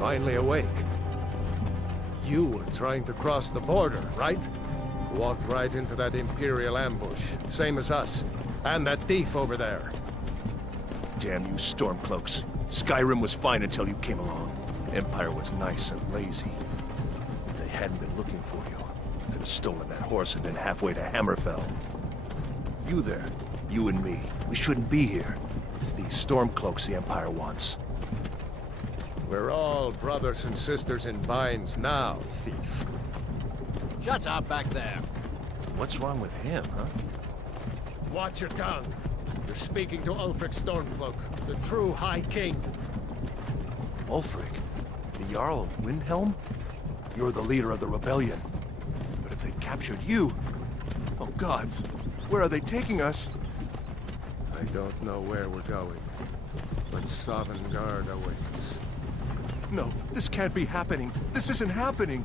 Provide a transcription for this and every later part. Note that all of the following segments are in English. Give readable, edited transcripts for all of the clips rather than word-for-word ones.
finally awake. You were trying to cross the border, right? Walked right into that Imperial ambush, same as us. And that thief over there. Damn you Stormcloaks. Skyrim was fine until you came along. Empire was nice and lazy. If they hadn't been looking for you, they'd have stolen that horse and been halfway to Hammerfell. You there, you and me, we shouldn't be here. It's these Stormcloaks the Empire wants. We're all brothers and sisters in binds now, thief. Shut up back there. What's wrong with him, huh? Watch your tongue. You're speaking to Ulfric Stormcloak, the true High King. Ulfric? The Jarl of Windhelm? You're the leader of the rebellion. But if they've captured you... Oh gods, where are they taking us? I don't know where we're going, but Sovngarde awaits. No, this can't be happening. This isn't happening.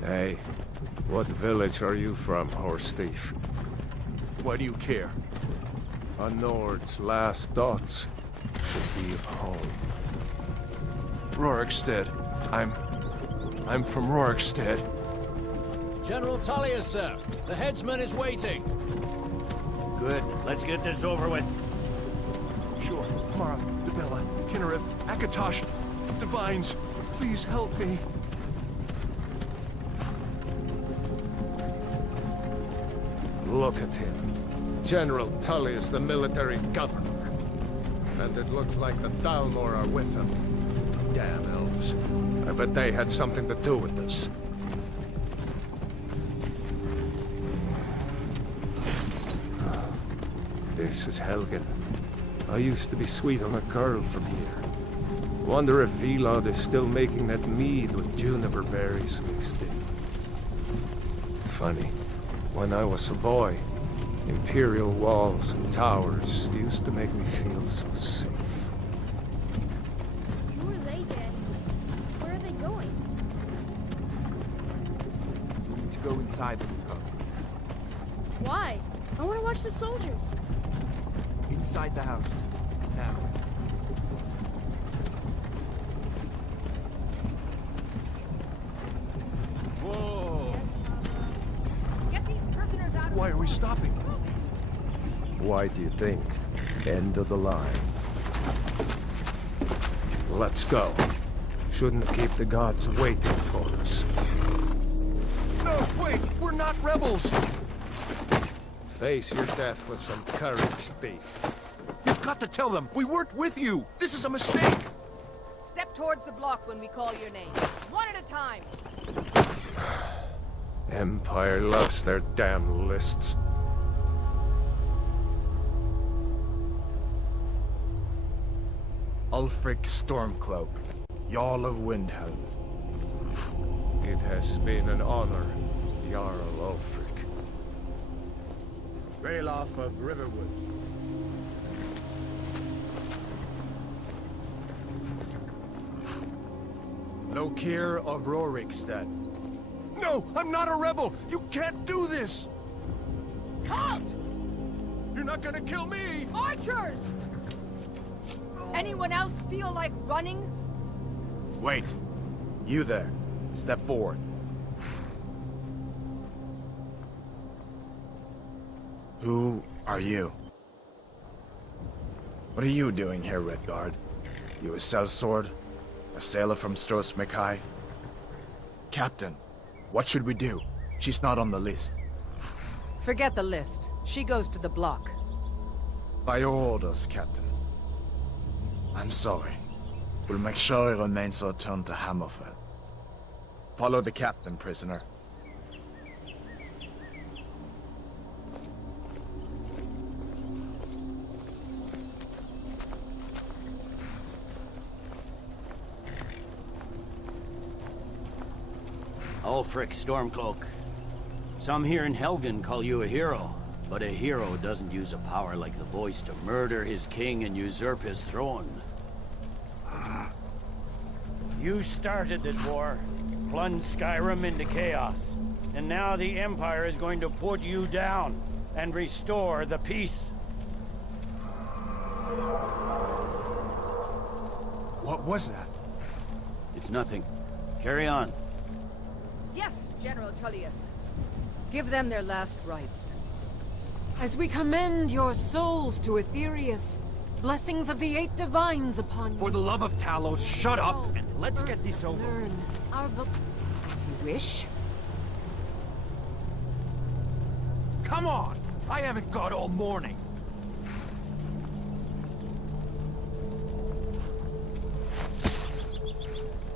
Hey, what village are you from, horse thief? Why do you care? A Nord's last thoughts should be of home. Rorikstead. I'm from Rorikstead. General Tullius, sir. The headsman is waiting. Good. Let's get this over with. Sure. Mara, Debella, Kinnereth, Akatosh, Divines, please help me. Look at him. General Tullius, the military governor. And it looks like the Dalmor are with him. Damn elves. I bet they had something to do with this. This is Helgen. I used to be sweet on a girl from here. Wonder if Vilod is still making that mead with juniper berries mixed in. Funny. When I was a boy, Imperial walls and towers used to make me feel so safe. Who are they, Daddy? Where are they going? We need to go inside the Luca. Why? I want to watch the soldiers. Inside the house. Now. Whoa! Get these prisoners out of Why are we stopping? Why do you think? End of the line. Let's go. Shouldn't keep the gods waiting for us. No, wait! We're not rebels! Face your death with some courage, thief. You've got to tell them! We weren't with you! This is a mistake! Step towards the block when we call your name. One at a time. Empire loves their damn lists. Ulfric Stormcloak, Jarl of Windhelm. It has been an honor, Jarl Ulfric. Ralof of Riverwood. Lokir of Rorikstead. No! I'm not a rebel! You can't do this! Halt! You're not gonna kill me! Archers! Anyone else feel like running? Wait. You there. Step forward. Who are you? What are you doing here, Redguard? You a sellsword? A sailor from Stros Mikai? Captain, what should we do? She's not on the list. Forget the list. She goes to the block. By your orders, Captain. I'm sorry. We'll make sure he remains returned to Hammerfell. Follow the captain, prisoner. Ulfric Stormcloak. Some here in Helgen call you a hero, but a hero doesn't use a power like the voice to murder his king and usurp his throne. You started this war, plunged Skyrim into chaos, and now the Empire is going to put you down and restore the peace. What was that? It's nothing. Carry on. Yes, General Tullius. Give them their last rites. As we commend your souls to Aetherius, blessings of the 8 divines upon you. For the love of Talos, shut up and let's get this over. Learn our as you wish. Come on! I haven't got all morning.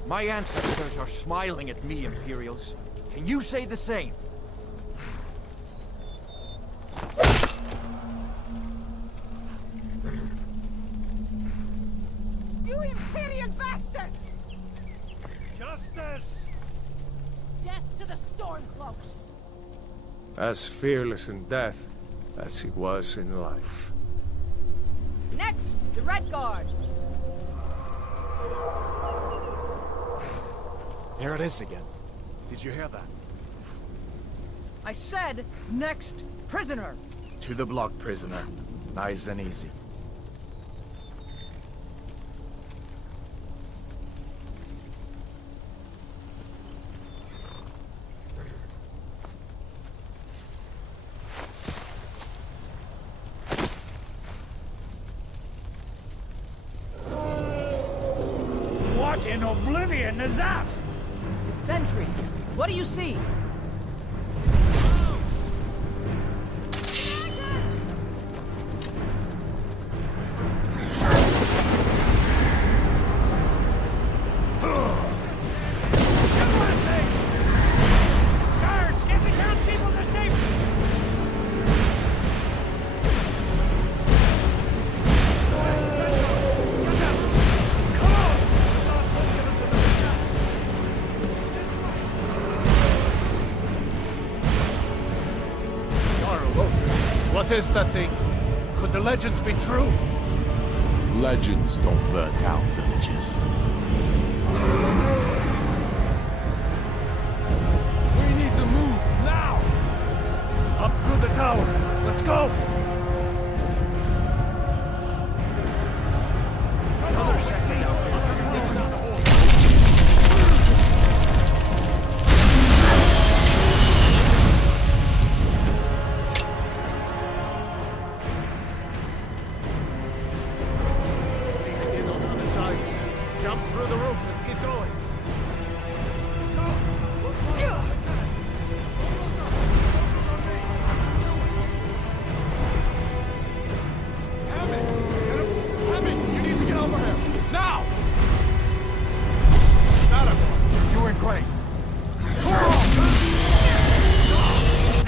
My ancestors are smiling at me, Imperials. Can you say the same? You Imperial bastards! Justice! Death to the Stormcloaks! As fearless in death as he was in life. Next, the Red Guard. There it is again. Did you hear that? I said, next prisoner. To the block, prisoner. Nice and easy. What in oblivion is that? Sentries, what do you see? Guards, get the townspeople to safety! What is that thing? Could the legends be true? Legends don't burn down villages. We need to move, now! Up through the tower. Let's go! Another second. See the inn on the other side. Jump through the roof and keep going. Hammond, you need to get over here. Now! Got him. You're doing great.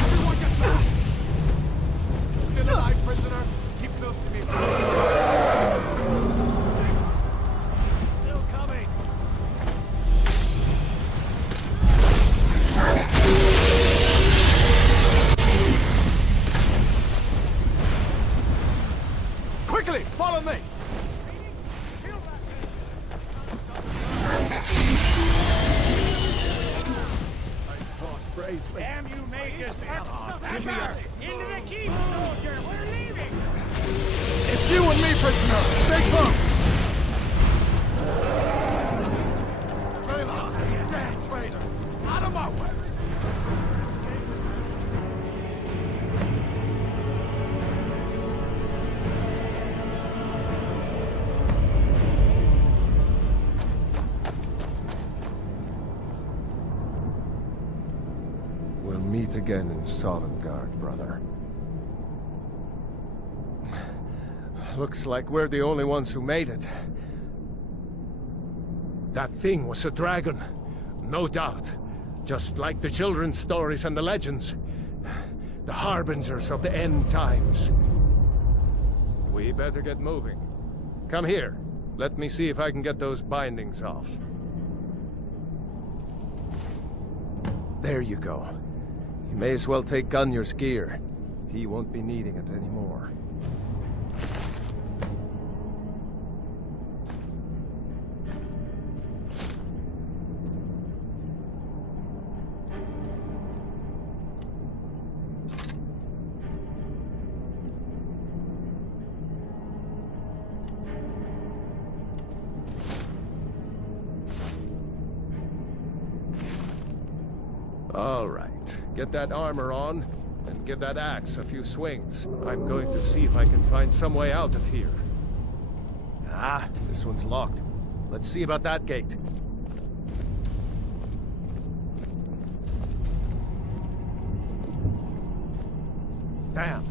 Everyone get back! Still alive, prisoner? Keep close to me. Still coming. Quickly, follow me! Bravely. Damn you, Magus! Usher! Into the keep, soldier! We're leaving! It's you and me, prisoner! Stay close! Traitor! You damn traitor! Out of my way! We'll meet again in Sovngarde, brother. Looks like we're the only ones who made it. That thing was a dragon. No doubt. Just like the children's stories and the legends. The harbingers of the end times. We better get moving. Come here. Let me see if I can get those bindings off. There you go. You may as well take Gunnar's gear. He won't be needing it anymore. All right. Get that armor on, and give that axe a few swings. I'm going to see if I can find some way out of here. Ah, this one's locked. Let's see about that gate. Damn,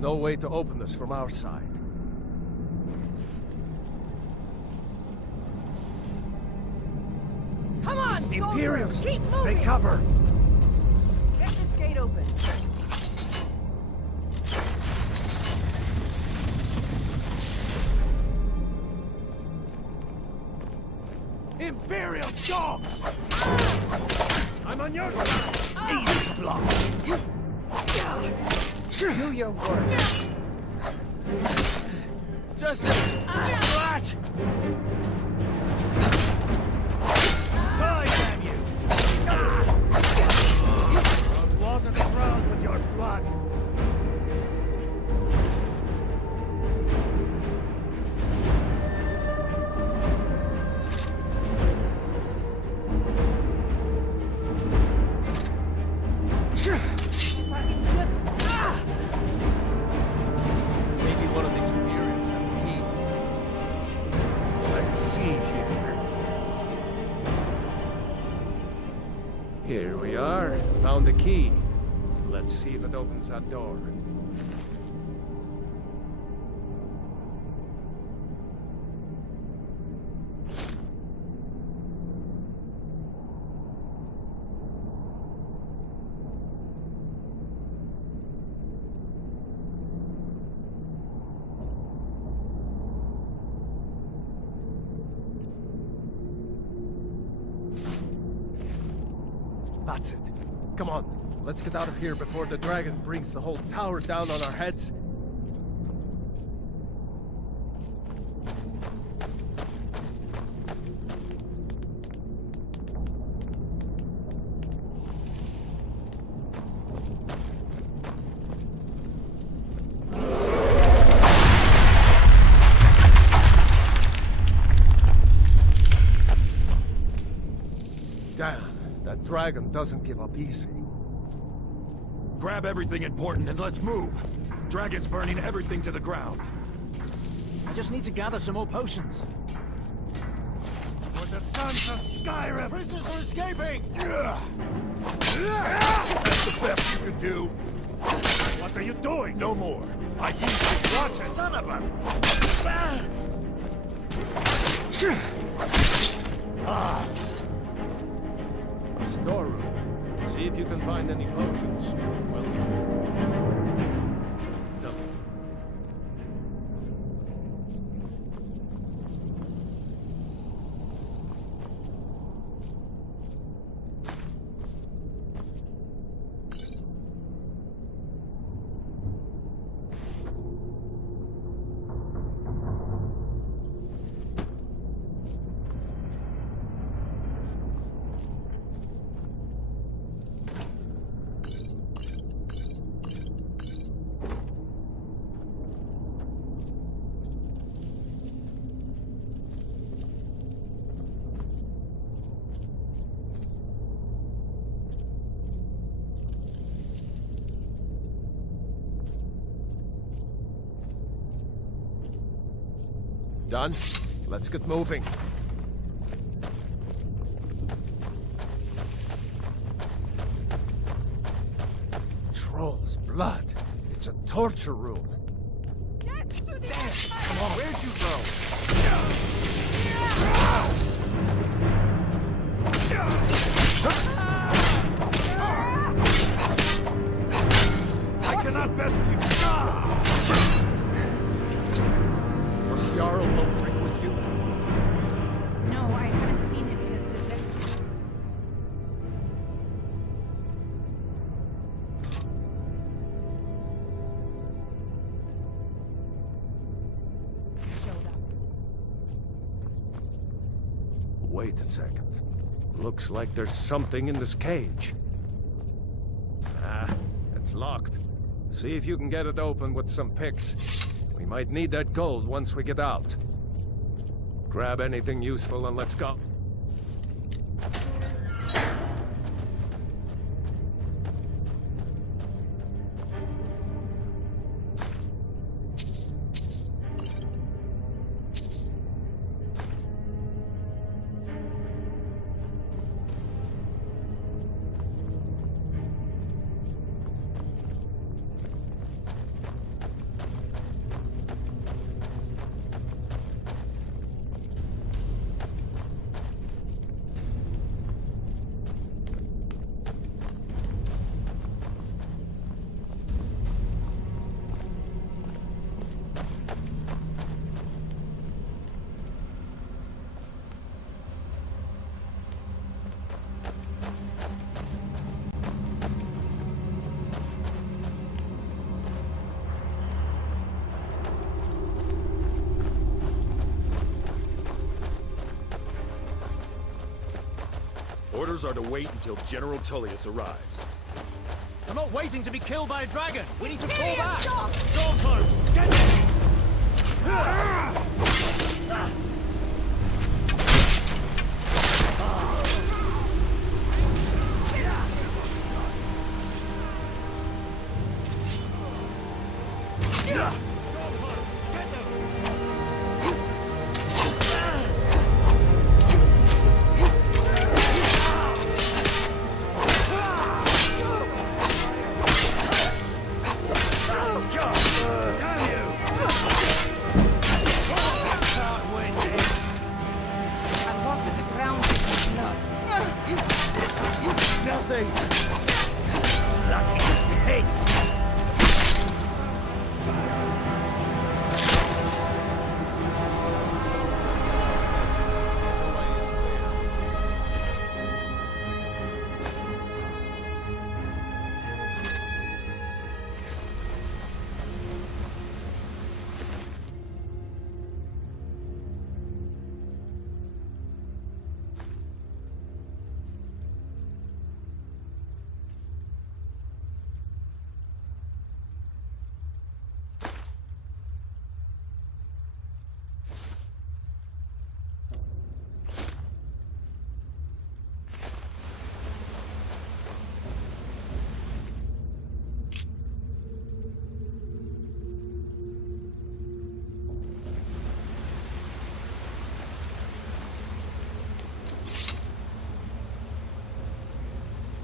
no way to open this from our side. Come on, The soldiers! Imperials! Keep moving! Take cover! Get this gate open. Imperial dogs! I'm on your side! Easy block. Do your worst. Just what? Die, damn you! I'll water the ground with your blood! If I can just... Maybe one of these Imperials have the key. Let's see here. Here we are. Found the key. Let's see if it opens that door. That's it. Come on, let's get out of here before the dragon brings the whole tower down on our heads. Damn, that dragon doesn't give up easy. Grab everything important and let's move. Dragon's burning everything to the ground. I just need to gather some more potions. For the sons of Skyrim! Prisoners are escaping! That's the best you can do. What are you doing? No more. I used it. Watch it! Son of a... A storeroom. See if you can find any potions. Well, done. Done? Let's get moving. Troll's blood. It's a torture room. Get to the Come on, where'd you go? I cannot best you. Was C.R.M.O. friend with you? No, I haven't seen him since the death. Showed up. Wait a second. Looks like there's something in this cage. Ah, it's locked. See if you can get it open with some picks. We might need that gold once we get out. Grab anything useful and let's go. Orders are to wait until General Tullius arrives. I'm not waiting to be killed by a dragon. We need to fall back. Stormcloaks, get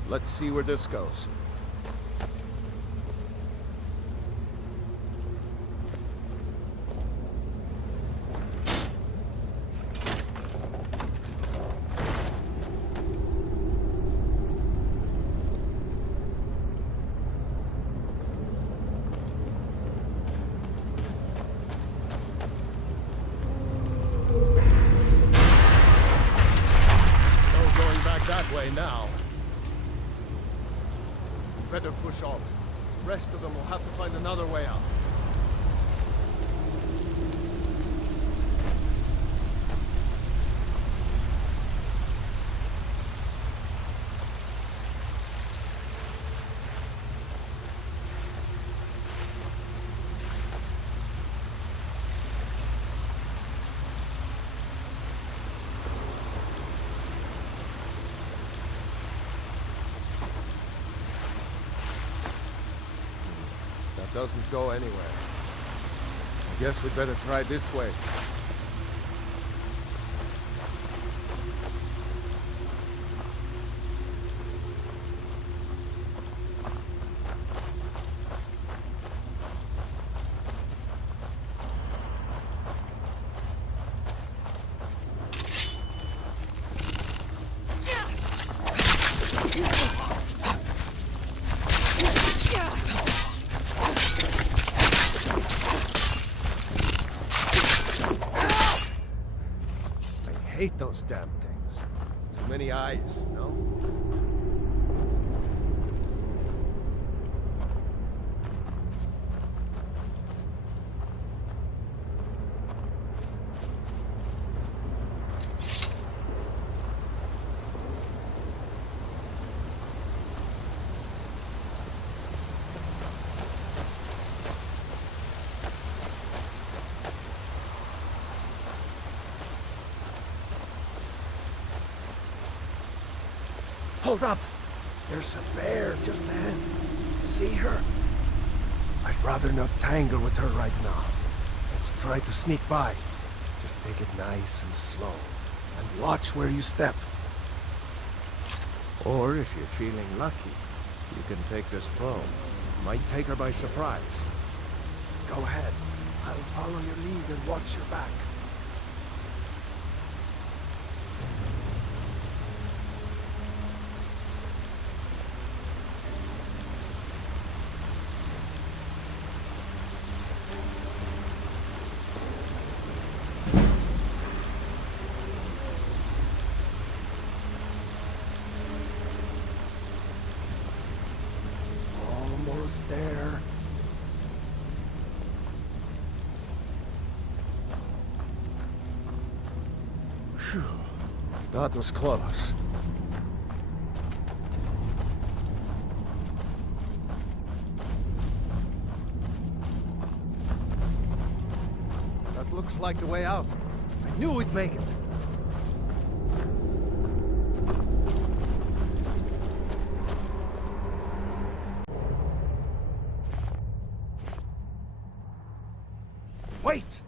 Let's see where this goes. No going back that way now. Better push on. The rest of them will have to find another way out. Doesn't go anywhere. I guess we'd better try this way. I hate those damn things. Too many eyes, no? Hold up! There's a bear just ahead. See her? I'd rather not tangle with her right now. Let's try to sneak by. Just take it nice and slow. And watch where you step. Or if you're feeling lucky, you can take this bow. Might take her by surprise. Go ahead. I'll follow your lead and watch your back. Almost there. Phew. That was close. looks like the way out. I knew we'd make it. Wait!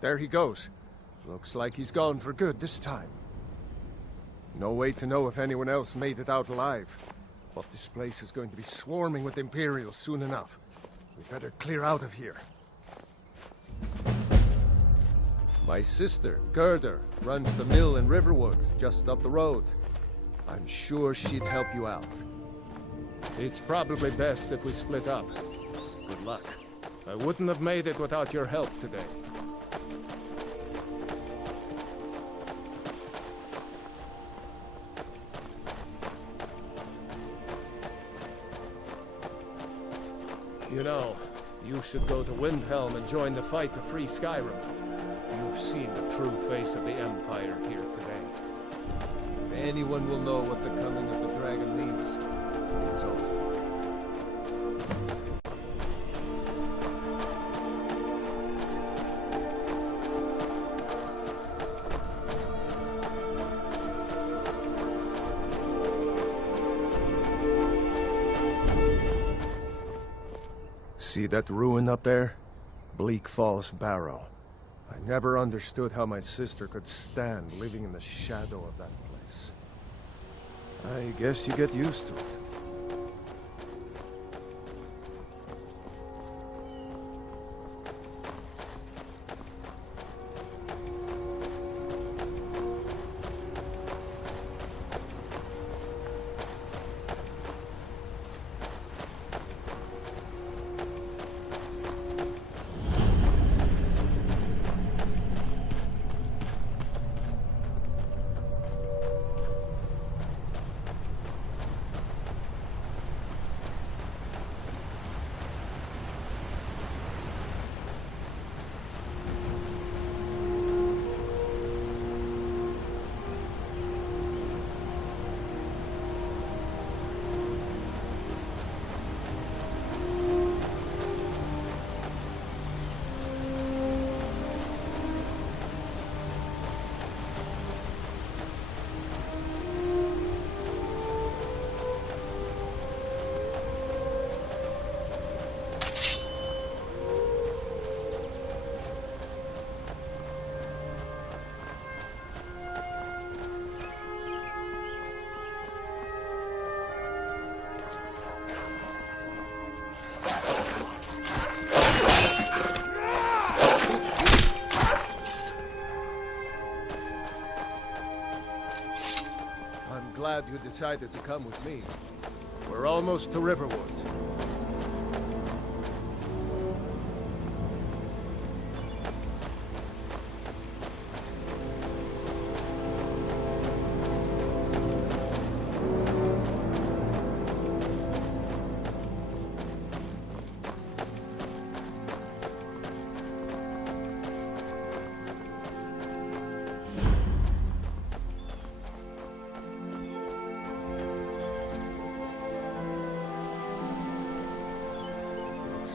There he goes. Looks like he's gone for good this time. No way to know if anyone else made it out alive. But this place is going to be swarming with Imperials soon enough. We better clear out of here. My sister, Gerder, runs the mill in Riverwood, just up the road. I'm sure she'd help you out. It's probably best if we split up. Good luck. I wouldn't have made it without your help today. You know, you should go to Windhelm and join the fight to free Skyrim. You've seen the true face of the Empire here today. If anyone will know what the coming of the dragon means, it's off. See that ruin up there? Bleak Falls Barrow. I never understood how my sister could stand living in the shadow of that place. I guess you get used to it. Glad you decided to come with me. We're almost to Riverwood.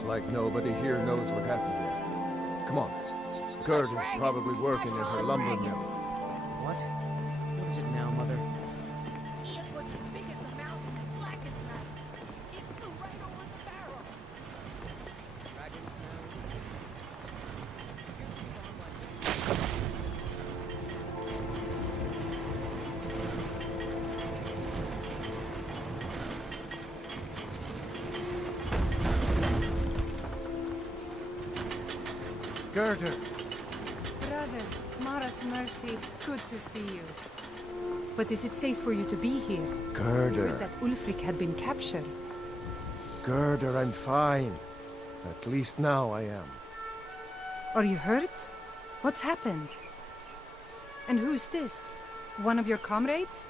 Like nobody here knows what happened yet. Come on. Gerda's probably working in her lumber mill. What? What is it now, Mother? It was as big as the mountain and black as night. It flew right over the barrel. Dragons Gerda! Brother, Mara's mercy, it's good to see you. But is it safe for you to be here? I Gerda! heard that Ulfric had been captured. Gerda, I'm fine. At least now I am. Are you hurt? What's happened? And who's this? One of your comrades?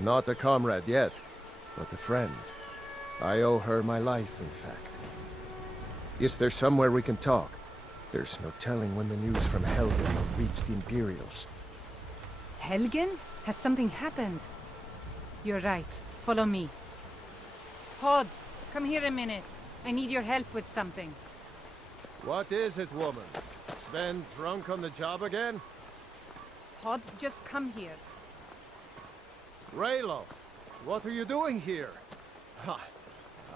Not a comrade yet, but a friend. I owe her my life, in fact. Is there somewhere we can talk? There's no telling when the news from Helgen will reach the Imperials. Helgen? Has something happened? You're right. Follow me. Hod, come here a minute. I need your help with something. What is it, woman? Sven drunk on the job again? Hod, just come here. Ralof, what are you doing here? Ha,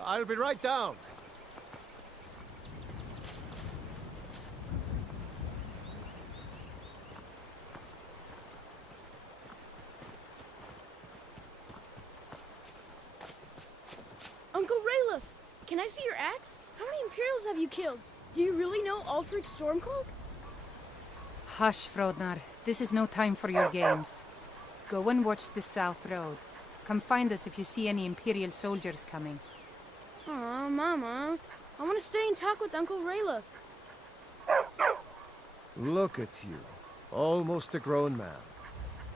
I'll be right down. Uncle Ralof, can I see your axe? How many Imperials have you killed? Do you really know Ulfric Stormcloak? Hush, Frodnar. This is no time for your games. Go and watch the South Road. Come find us if you see any Imperial soldiers coming. Aw, Mama. I want to stay and talk with Uncle Ralof. Look at you. Almost a grown man.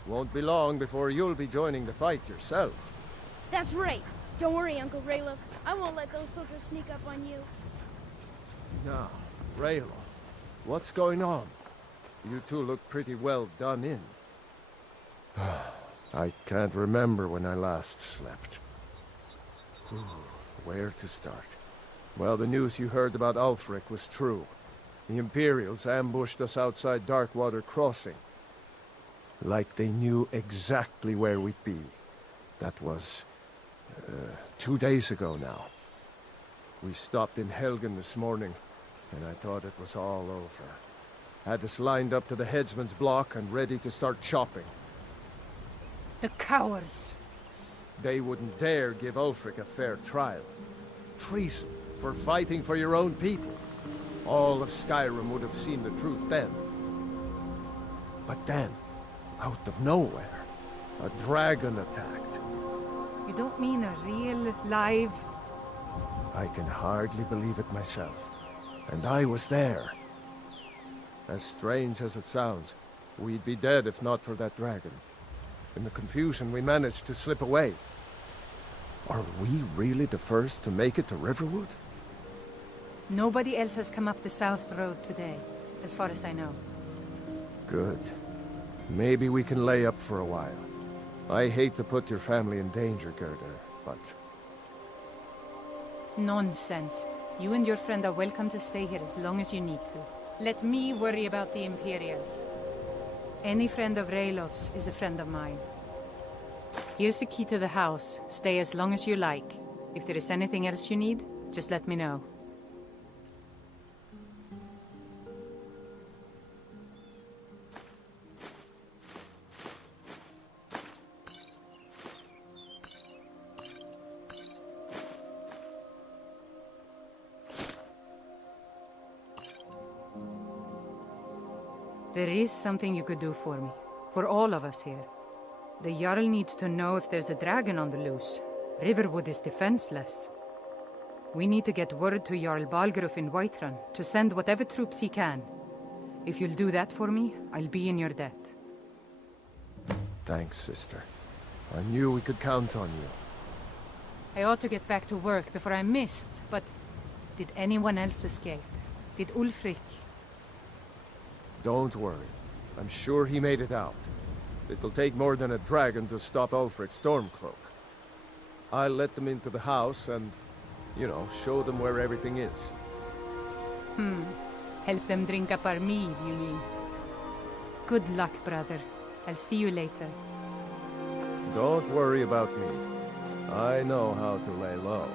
Won't be long before you'll be joining the fight yourself. That's right. Don't worry, Uncle Ralof. I won't let those soldiers sneak up on you. Now, Ralof, what's going on? You two look pretty well done in. I can't remember when I last slept. Where to start? Well, the news you heard about Ulfric was true. The Imperials ambushed us outside Darkwater Crossing. Like they knew exactly where we'd be. That was 2 days ago now. We stopped in Helgen this morning, and I thought it was all over. Had us lined up to the headsman's block and ready to start chopping. The cowards! They wouldn't dare give Ulfric a fair trial. Treason for fighting for your own people. All of Skyrim would have seen the truth then. But then, out of nowhere, a dragon attacked. You don't mean a real, live... I can hardly believe it myself. And I was there. As strange as it sounds, we'd be dead if not for that dragon. In the confusion, we managed to slip away. Are we really the first to make it to Riverwood? Nobody else has come up the South Road today, as far as I know. Good. Maybe we can lay up for a while. I hate to put your family in danger, Gerda, but... Nonsense. You and your friend are welcome to stay here as long as you need to. Let me worry about the Imperials. Any friend of Ralof's is a friend of mine. Here's the key to the house. Stay as long as you like. If there is anything else you need, just let me know. There is something you could do for me. For all of us here. The Jarl needs to know if there's a dragon on the loose. Riverwood is defenseless. We need to get word to Jarl Balgruuf in Whiterun to send whatever troops he can. If you'll do that for me, I'll be in your debt. Thanks, sister. I knew we could count on you. I ought to get back to work before I'm missed, but... Did anyone else escape? Did Ulfric? Don't worry. I'm sure he made it out. It'll take more than a dragon to stop Ulfric Stormcloak. I'll let them into the house and, you know, show them where everything is. Help them drink up our mead, you mean? Good luck, brother. I'll see you later. Don't worry about me. I know how to lay low.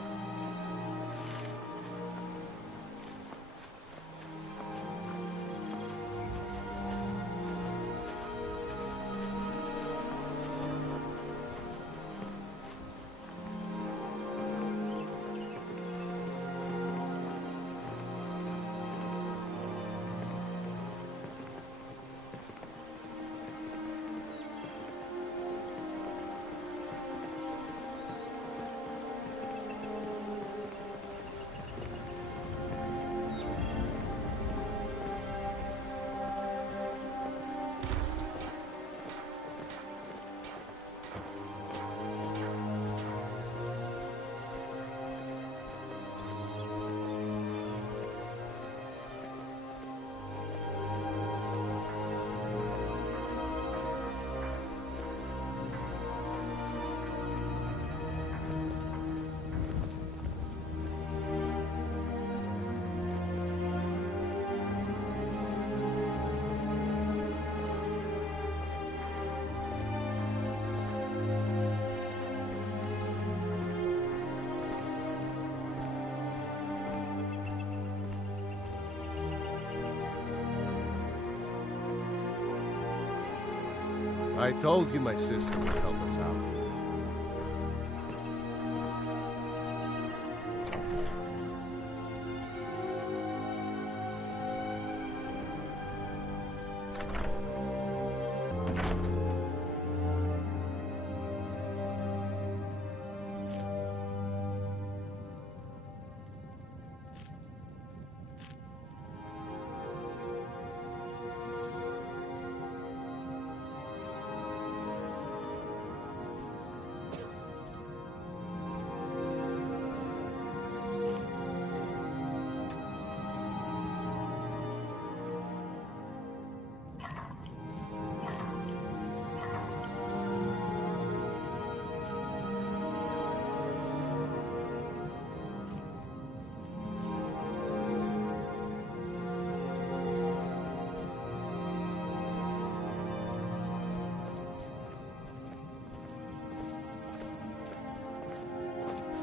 I told you my sister would help us out.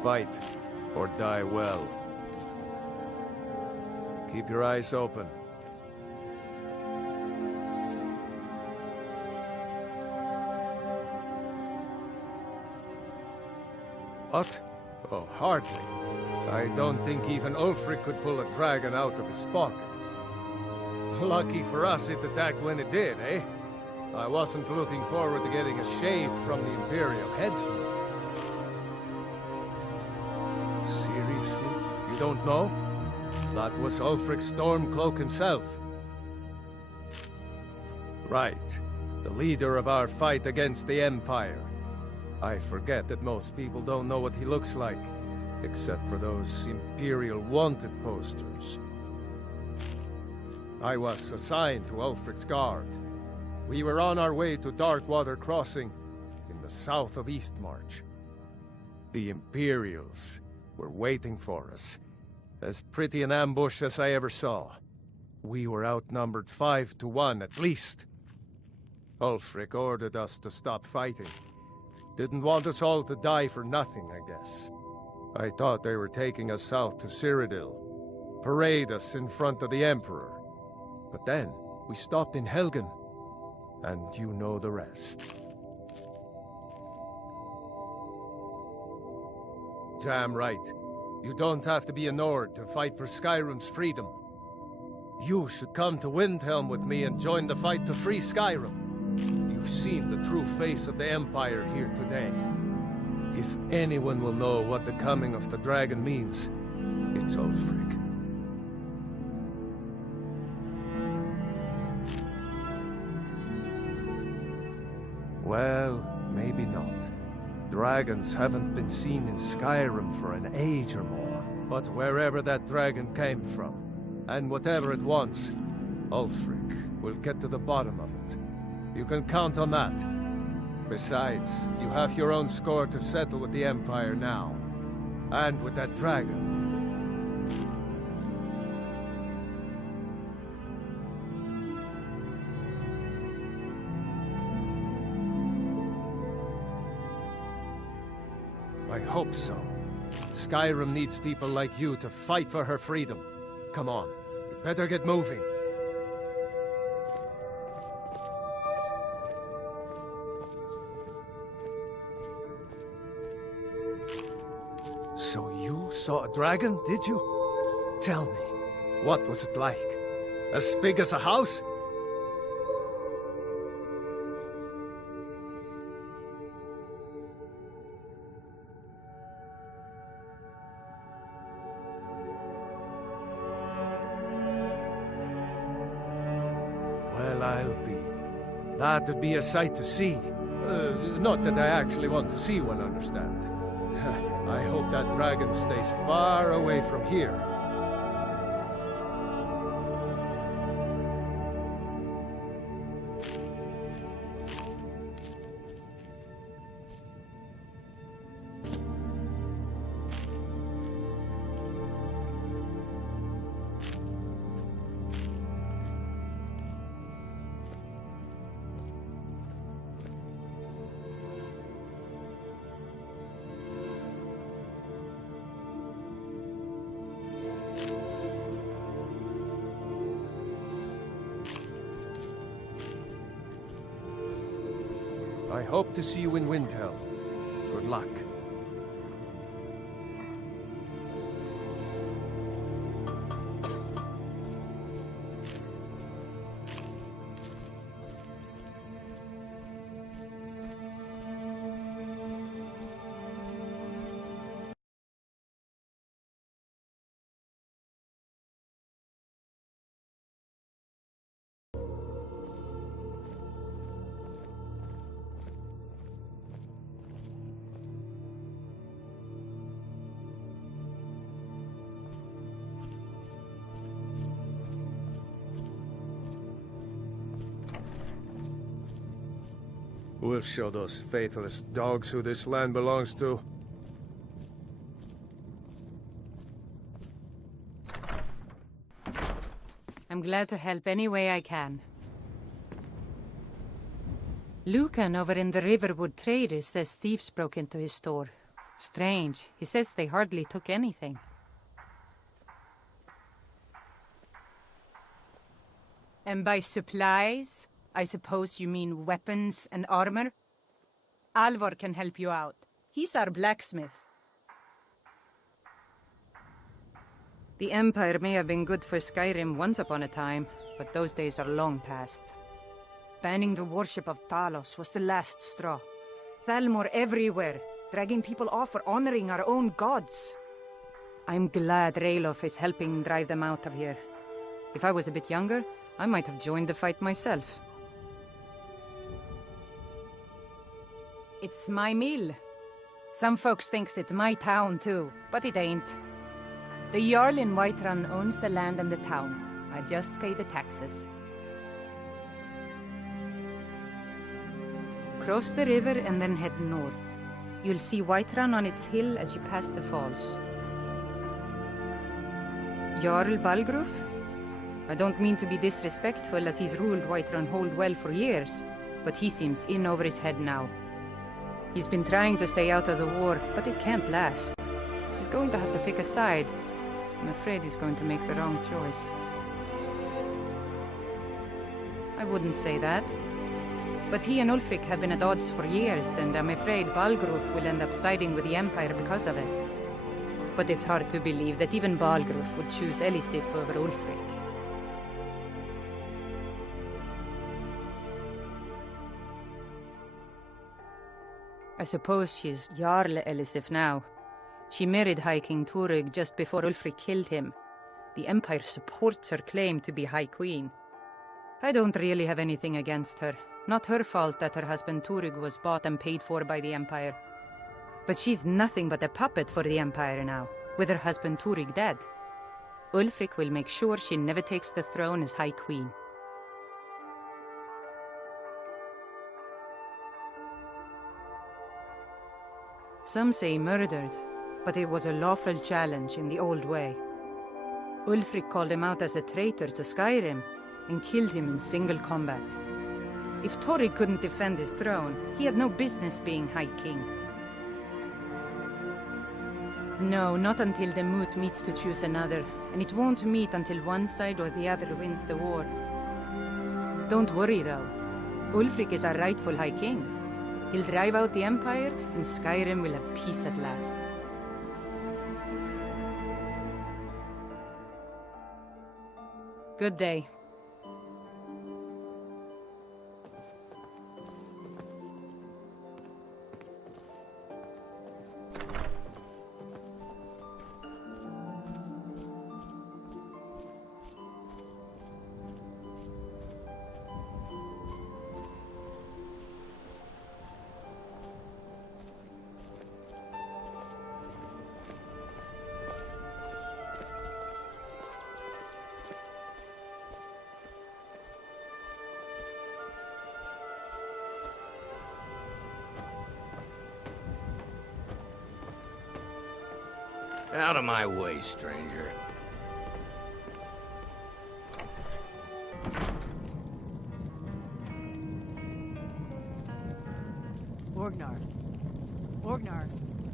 Fight, or die well. Keep your eyes open. What? Oh, hardly. I don't think even Ulfric could pull a dragon out of his pocket. Lucky for us it attacked when it did, eh? I wasn't looking forward to getting a shave from the Imperial headsman. Seriously? You don't know? That was Ulfric Stormcloak himself. Right. The leader of our fight against the Empire. I forget that most people don't know what he looks like, except for those Imperial wanted posters. I was assigned to Ulfric's guard. We were on our way to Darkwater Crossing, in the south of Eastmarch. The Imperials were waiting for us. As pretty an ambush as I ever saw. We were outnumbered 5 to 1 at least. Ulfric ordered us to stop fighting. Didn't want us all to die for nothing, I guess. I thought they were taking us south to Cyrodiil, parade us in front of the Emperor. But then, we stopped in Helgen, and you know the rest. Damn right. You don't have to be a Nord to fight for Skyrim's freedom. You should come to Windhelm with me and join the fight to free Skyrim. You've seen the true face of the Empire here today. If anyone will know what the coming of the dragon means, it's Ulfric. Well, maybe not. Dragons haven't been seen in Skyrim for an age or more. But wherever that dragon came from, and whatever it wants, Ulfric will get to the bottom of it. You can count on that. Besides, you have your own score to settle with the Empire now. And with that dragon. I hope so. Skyrim needs people like you to fight for her freedom. Come on, you better get moving. So you saw a dragon, did you? Tell me, what was it like? As big as a house? Well, I'll be. That'd be a sight to see. Not that I actually want to see one, understand. I hope that dragon stays far away from here. I hope to see you in Windhelm. Good luck. We'll show those faithless dogs who this land belongs to. I'm glad to help any way I can. Lucan over in the Riverwood Traders says thieves broke into his store. Strange. He says they hardly took anything. And by supplies, I suppose you mean weapons and armor? Alvor can help you out. He's our blacksmith. The Empire may have been good for Skyrim once upon a time, but those days are long past. Banning the worship of Talos was the last straw. Thalmor everywhere, dragging people off for honoring our own gods. I'm glad Ralof is helping drive them out of here. If I was a bit younger, I might have joined the fight myself. It's my mill. Some folks thinks it's my town too, but it ain't. The Jarl in Whiterun owns the land and the town. I just pay the taxes. Cross the river and then head north. You'll see Whiterun on its hill as you pass the falls. Jarl Balgruf? I don't mean to be disrespectful as he's ruled Whiterun Hold well for years, but he seems in over his head now. He's been trying to stay out of the war, but it can't last. He's going to have to pick a side. I'm afraid he's going to make the wrong choice. I wouldn't say that. But he and Ulfric have been at odds for years, and I'm afraid Balgruf will end up siding with the Empire because of it. But it's hard to believe that even Balgruf would choose Elisif over Ulfric. I suppose she's Jarl Elisif now. She married High King Turig just before Ulfric killed him. The Empire supports her claim to be High Queen. I don't really have anything against her. Not her fault that her husband Turig was bought and paid for by the Empire. But she's nothing but a puppet for the Empire now, with her husband Turig dead. Ulfric will make sure she never takes the throne as High Queen. Some say murdered, but it was a lawful challenge in the old way. Ulfric called him out as a traitor to Skyrim and killed him in single combat. If Turig couldn't defend his throne, he had no business being High King. No, not until the moot meets to choose another, and it won't meet until one side or the other wins the war. Don't worry though, Ulfric is our rightful High King. He'll drive out the Empire, and Skyrim will have peace at last. Good day. Out of my way, stranger. Orgnar. Orgnar,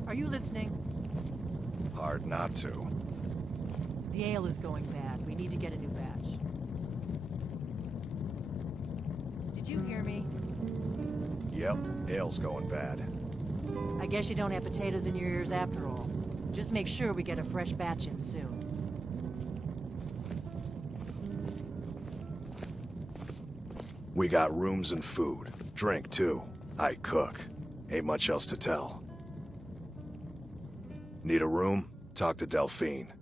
are you listening? Hard not to. The ale is going bad. We need to get a new batch. Did you hear me? Yep, ale's going bad. I guess you don't have potatoes in your ears after all. Just make sure we get a fresh batch in soon. We got rooms and food. Drink, too. I cook. Ain't much else to tell. Need a room? Talk to Delphine.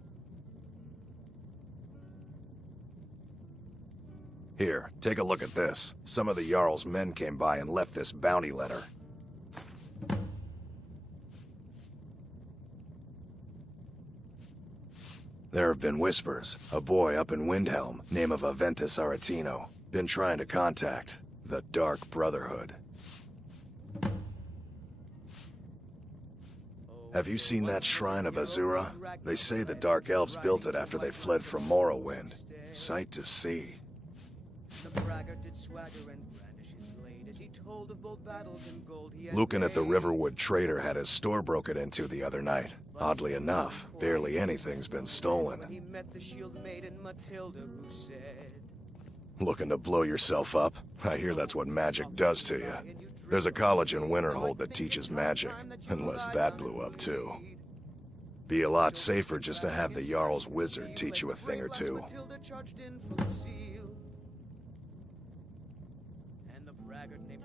Here, take a look at this. Some of the Jarl's men came by and left this bounty letter. There have been whispers. A boy up in Windhelm, name of Aventus Aretino, been trying to contact the Dark Brotherhood. Have you seen that shrine of Azura? They say the Dark Elves built it after they fled from Morrowind. Sight to see. Lucan at the Riverwood Trader had his store broken into the other night. Oddly enough, barely anything's been stolen. Looking to blow yourself up? I hear that's what magic does to you. There's a college in Winterhold that teaches magic, unless that blew up too. Be a lot safer just to have the Jarl's wizard teach you a thing or two.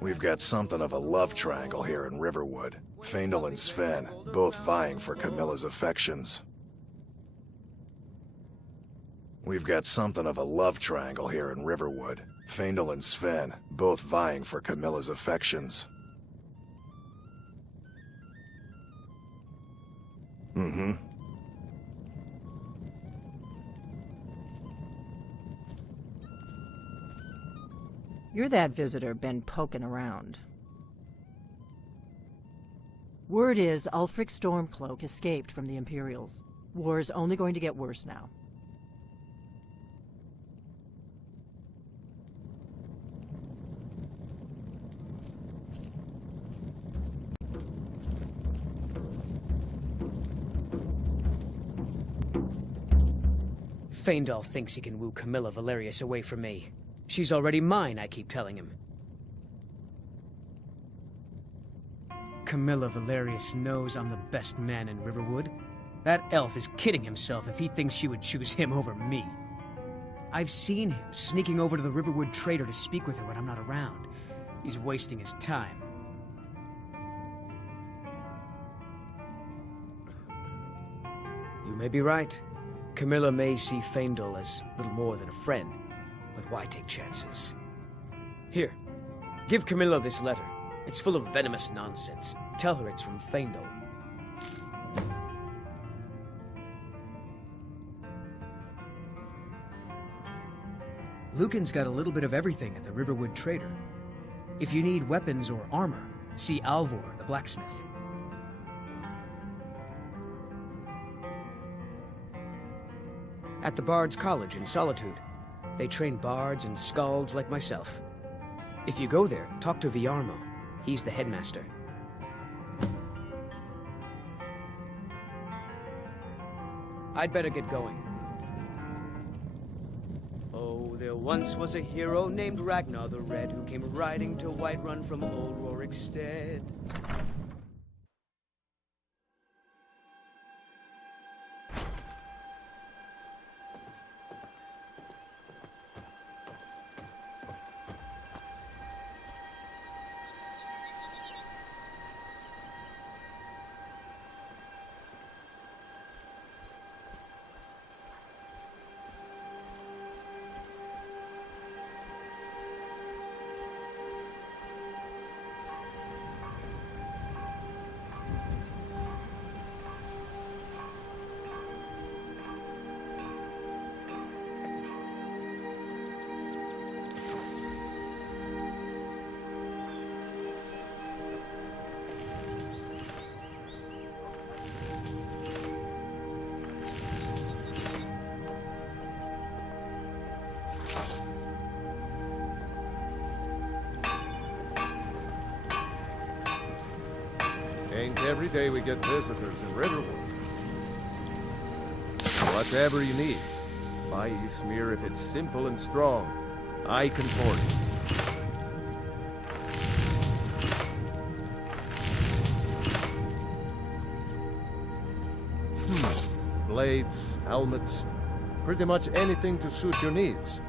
We've got something of a love triangle here in Riverwood. Faendal and Sven, both vying for Camilla's affections. We've got something of a love triangle here in Riverwood. Faendal and Sven, both vying for Camilla's affections. Mm-hmm. You're that visitor been poking around. Word is Ulfric Stormcloak escaped from the Imperials. War's only going to get worse now. Faendal thinks he can woo Camilla Valerius away from me. She's already mine, I keep telling him. Camilla Valerius knows I'm the best man in Riverwood. That elf is kidding himself if he thinks she would choose him over me. I've seen him sneaking over to the Riverwood Trader to speak with her when I'm not around. He's wasting his time. You may be right. Camilla may see Faendal as little more than a friend, but why take chances? Here, give Camilla this letter. It's full of venomous nonsense. Tell her it's from Faendal. Lucan's got a little bit of everything at the Riverwood Trader. If you need weapons or armor, see Alvor, the blacksmith. At the Bard's College in Solitude, they train bards and skalds like myself. If you go there, talk to C.R.M.O. He's the headmaster. I'd better get going. Oh, there once was a hero named Ragnar the Red who came riding to Whiterun from old Rorikstead. Ain't every day we get visitors in Riverwood. Whatever you need, buy Ysmir if it's simple and strong. I can forge it. blades, helmets, pretty much anything to suit your needs.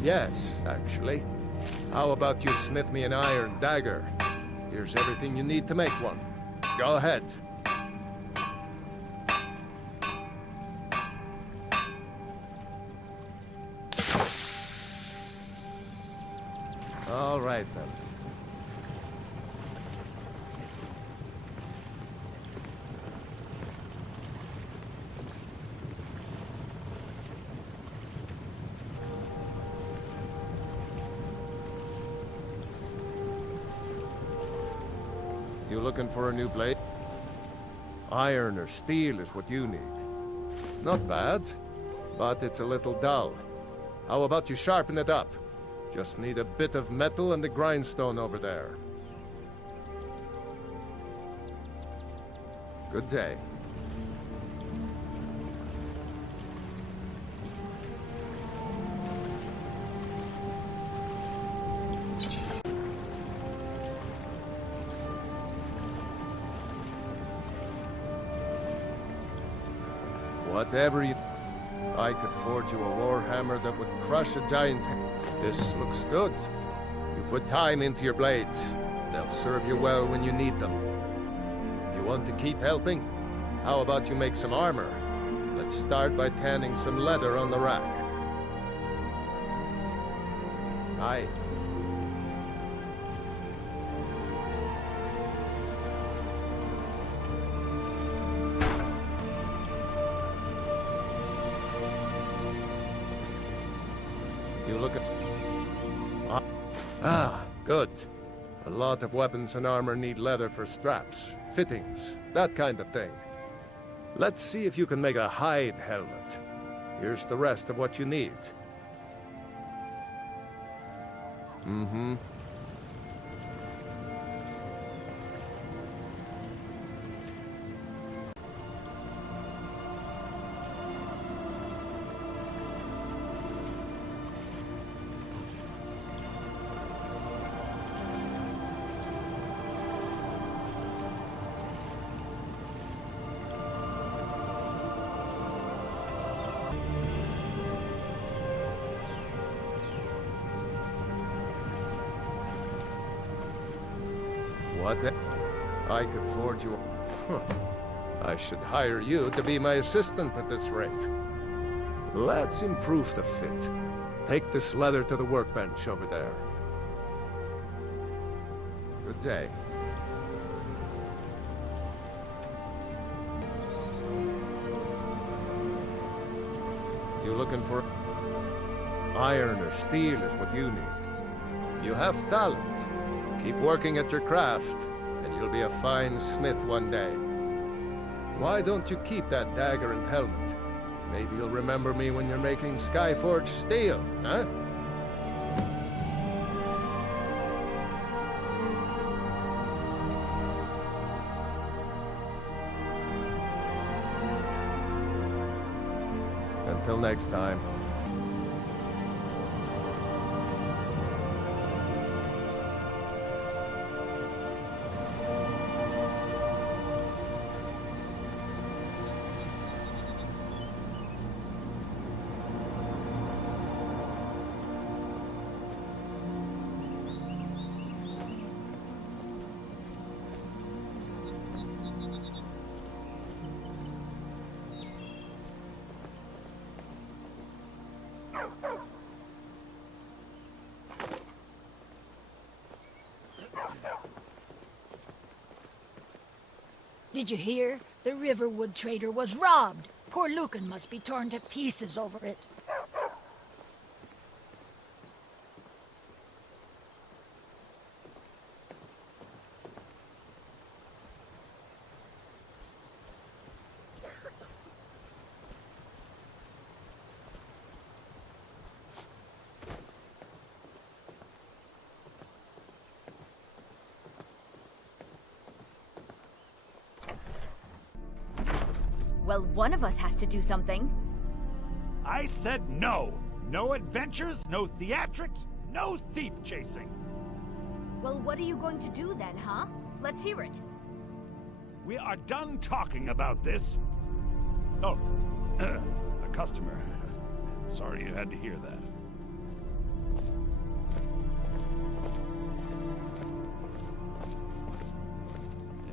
Yes, actually. How about you smith me an iron dagger? Here's everything you need to make one. Go ahead. All right, then. You looking for a new blade? Iron or steel is what you need. Not bad, but it's a little dull. How about you sharpen it up? Just need a bit of metal and the grindstone over there. Good day. Whatever you... I could forge you a warhammer that would crush a giant... This looks good. You put time into your blades. They'll serve you well when you need them. You want to keep helping? How about you make some armor? Let's start by tanning some leather on the rack. Aye. You look at... Ah, good. A lot of weapons and armor need leather for straps, fittings, that kind of thing. Let's see if you can make a hide helmet. Here's the rest of what you need. Mm-hmm. What? I could forge you... Huh. I should hire you to be my assistant at this rate. Let's improve the fit. Take this leather to the workbench over there. Good day. You looking for... Iron or steel is what you need. You have talent. Keep working at your craft, and you'll be a fine smith one day. Why don't you keep that dagger and helmet? Maybe you'll remember me when you're making Skyforged steel, huh? Till next time. Did you hear? The Riverwood trader was robbed. Poor Lucan must be torn to pieces over it. Well, one of us has to do something. I said no. No adventures, no theatrics, no thief chasing. Well, what are you going to do then, huh? Let's hear it. We are done talking about this. Oh, a customer. Sorry you had to hear that.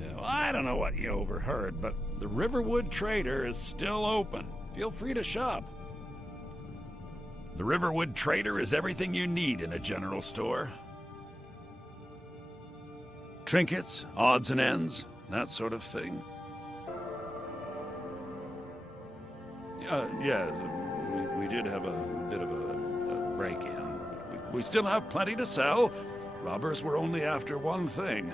Yeah, well, I don't know what you overheard, but the Riverwood Trader is still open. Feel free to shop. The Riverwood Trader is everything you need in a general store. Trinkets, odds and ends, that sort of thing. Yeah, we did have a bit of a break-in. We still have plenty to sell. Robbers were only after one thing.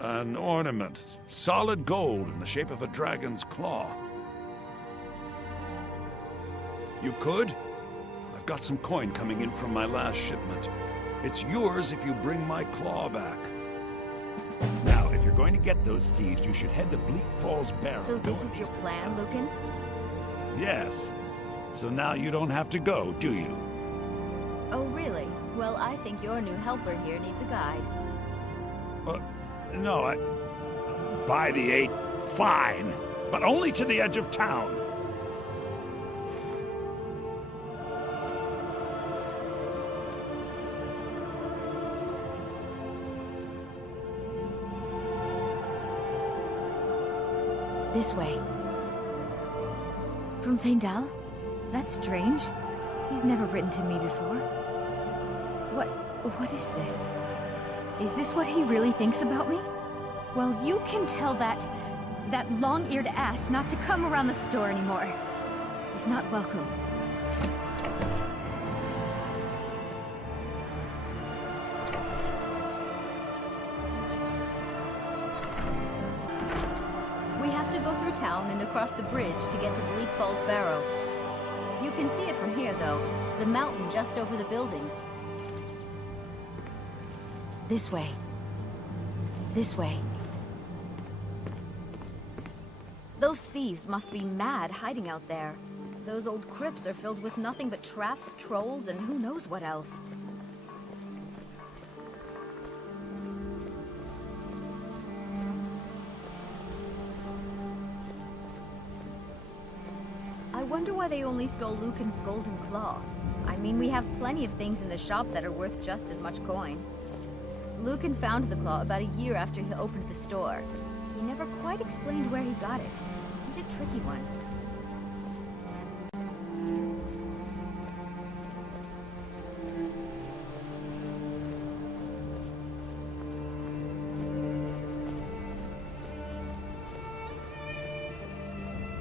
An ornament, solid gold in the shape of a dragon's claw. You could? I've got some coin coming in from my last shipment. It's yours if you bring my claw back. Now, if you're going to get those thieves, you should head to Bleak Falls Barrow. So this is your plan, Lucan? Yes. So now you don't have to go, do you? Oh, really? Well, I think your new helper here needs a guide. No, By the 8, fine. But only to the edge of town. This way. From Feindal? That's strange. He's never written to me before. What is this? Is this what he really thinks about me? Well, you can tell that long-eared ass not to come around the store anymore. He's not welcome. We have to go through town and across the bridge to get to Bleak Falls Barrow. You can see it from here, though. The mountain just over the buildings. This way. This way. Those thieves must be mad hiding out there. Those old crypts are filled with nothing but traps, trolls, and who knows what else. I wonder why they only stole Lucan's golden claw. I mean, we have plenty of things in the shop that are worth just as much coin. Lucan found the claw about a year after he opened the store. He never quite explained where he got it. He's a tricky one.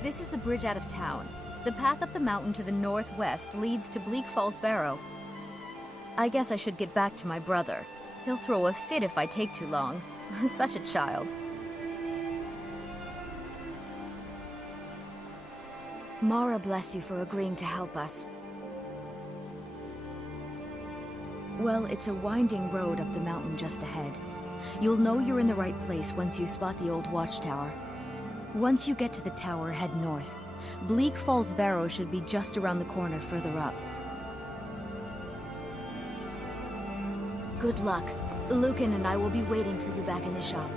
This is the bridge out of town. The path up the mountain to the northwest leads to Bleak Falls Barrow. I guess I should get back to my brother. He'll throw a fit if I take too long. Such a child. Mara bless you for agreeing to help us. Well, it's a winding road up the mountain just ahead. You'll know you're in the right place once you spot the old watchtower. Once you get to the tower, head north. Bleak Falls Barrow should be just around the corner further up. Good luck. Lucan and I will be waiting for you back in the shop.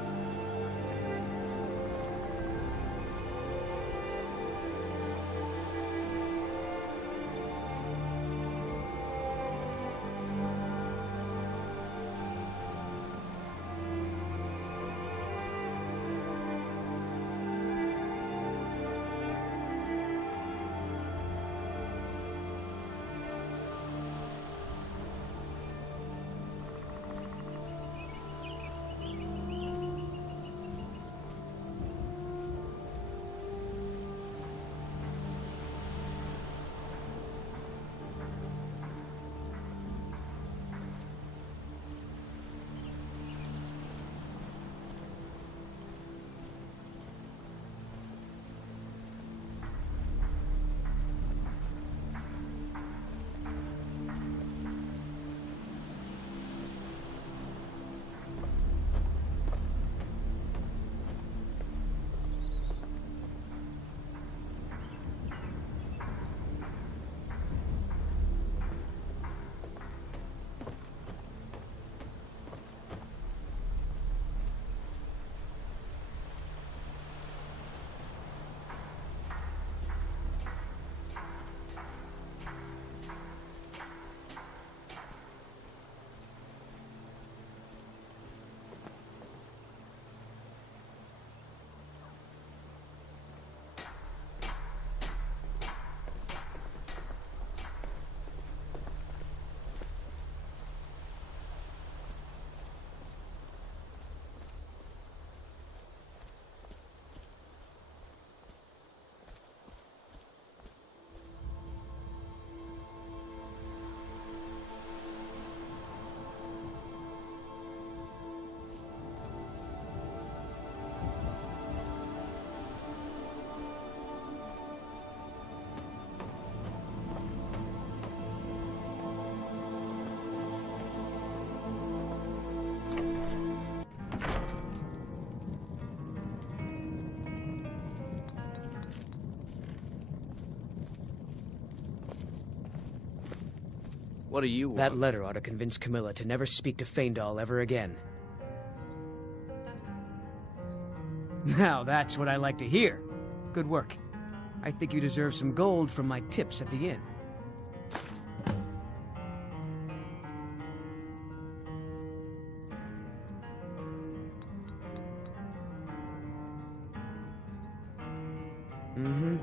What do you want? That letter ought to convince Camilla to never speak to Faendal ever again. Now that's what I like to hear. Good work. I think you deserve some gold from my tips at the inn. Mm-hmm.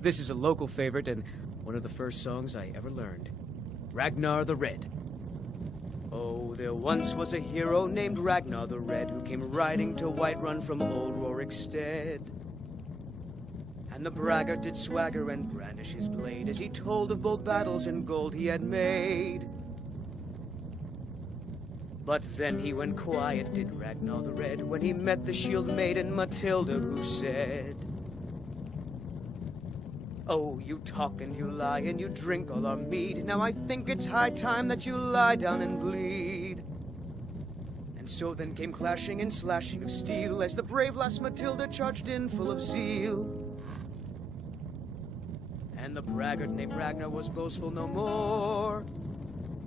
This is a local favorite and one of the first songs I ever learned. Ragnar the Red. Oh, there once was a hero named Ragnar the Red who came riding to Whiterun from old Rorikstead. And the braggart did swagger and brandish his blade as he told of bold battles and gold he had made. But then he went quiet, did Ragnar the Red, when he met the shield maiden Matilda, who said, "Oh, you talk and you lie and you drink all our mead. Now I think it's high time that you lie down and bleed." And so then came clashing and slashing of steel as the brave lass Matilda charged in full of zeal. And the braggart named Ragnar was boastful no more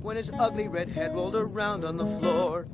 when his ugly red head rolled around on the floor.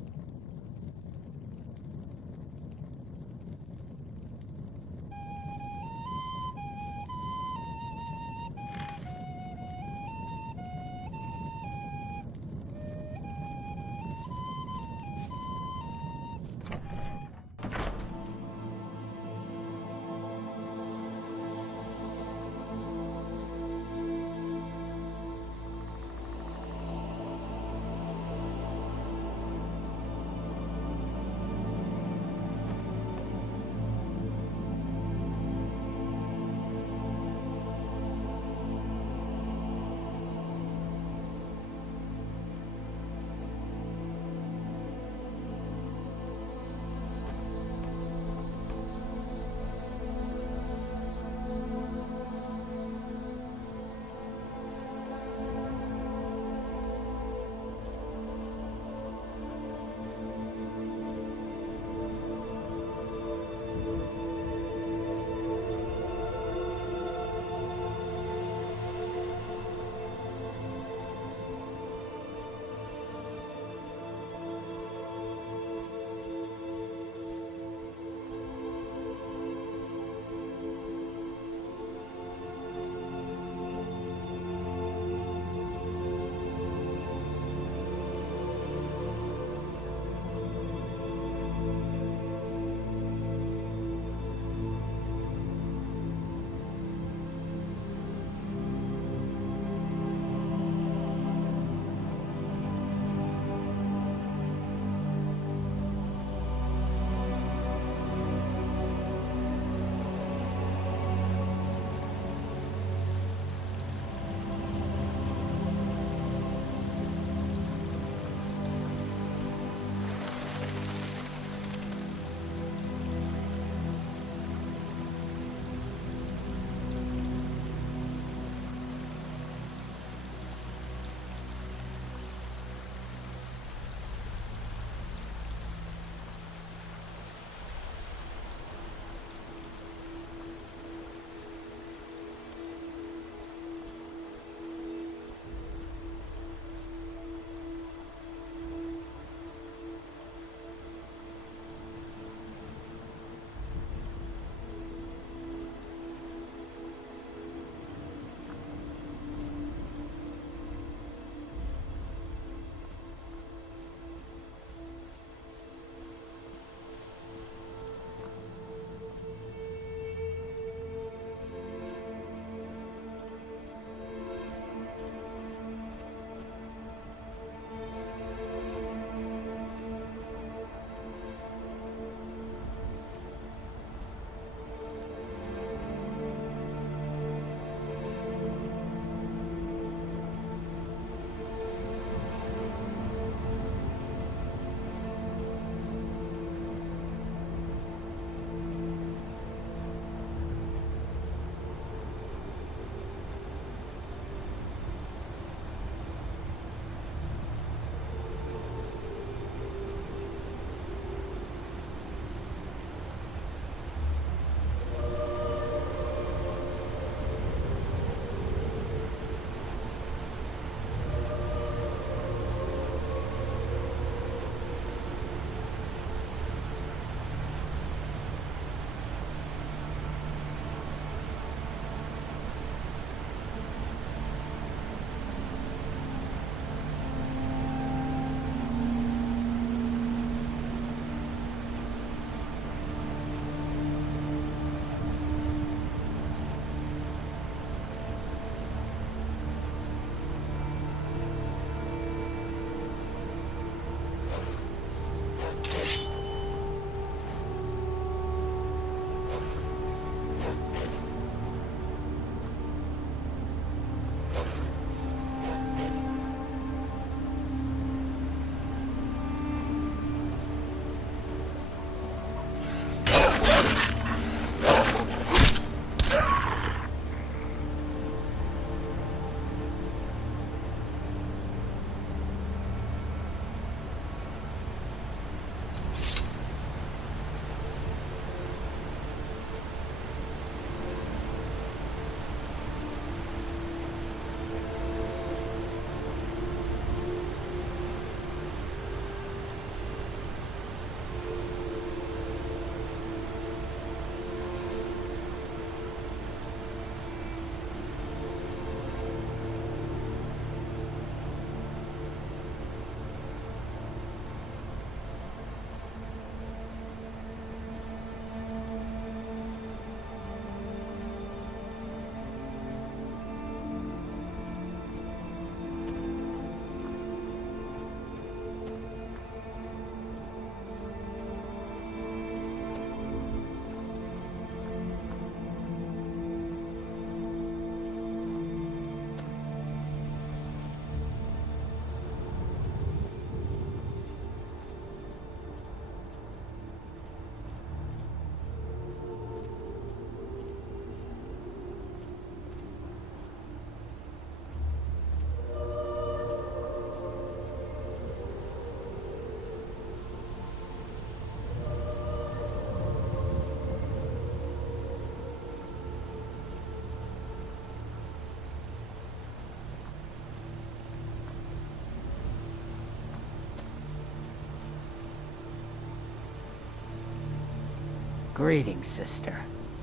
Greetings, sister.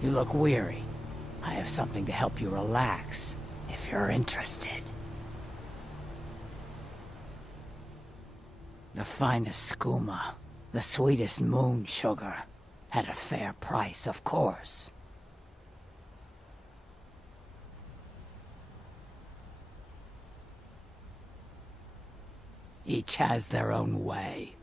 You look weary. I have something to help you relax, if you're interested. The finest skooma, the sweetest moon sugar, at a fair price, of course. Each has their own way.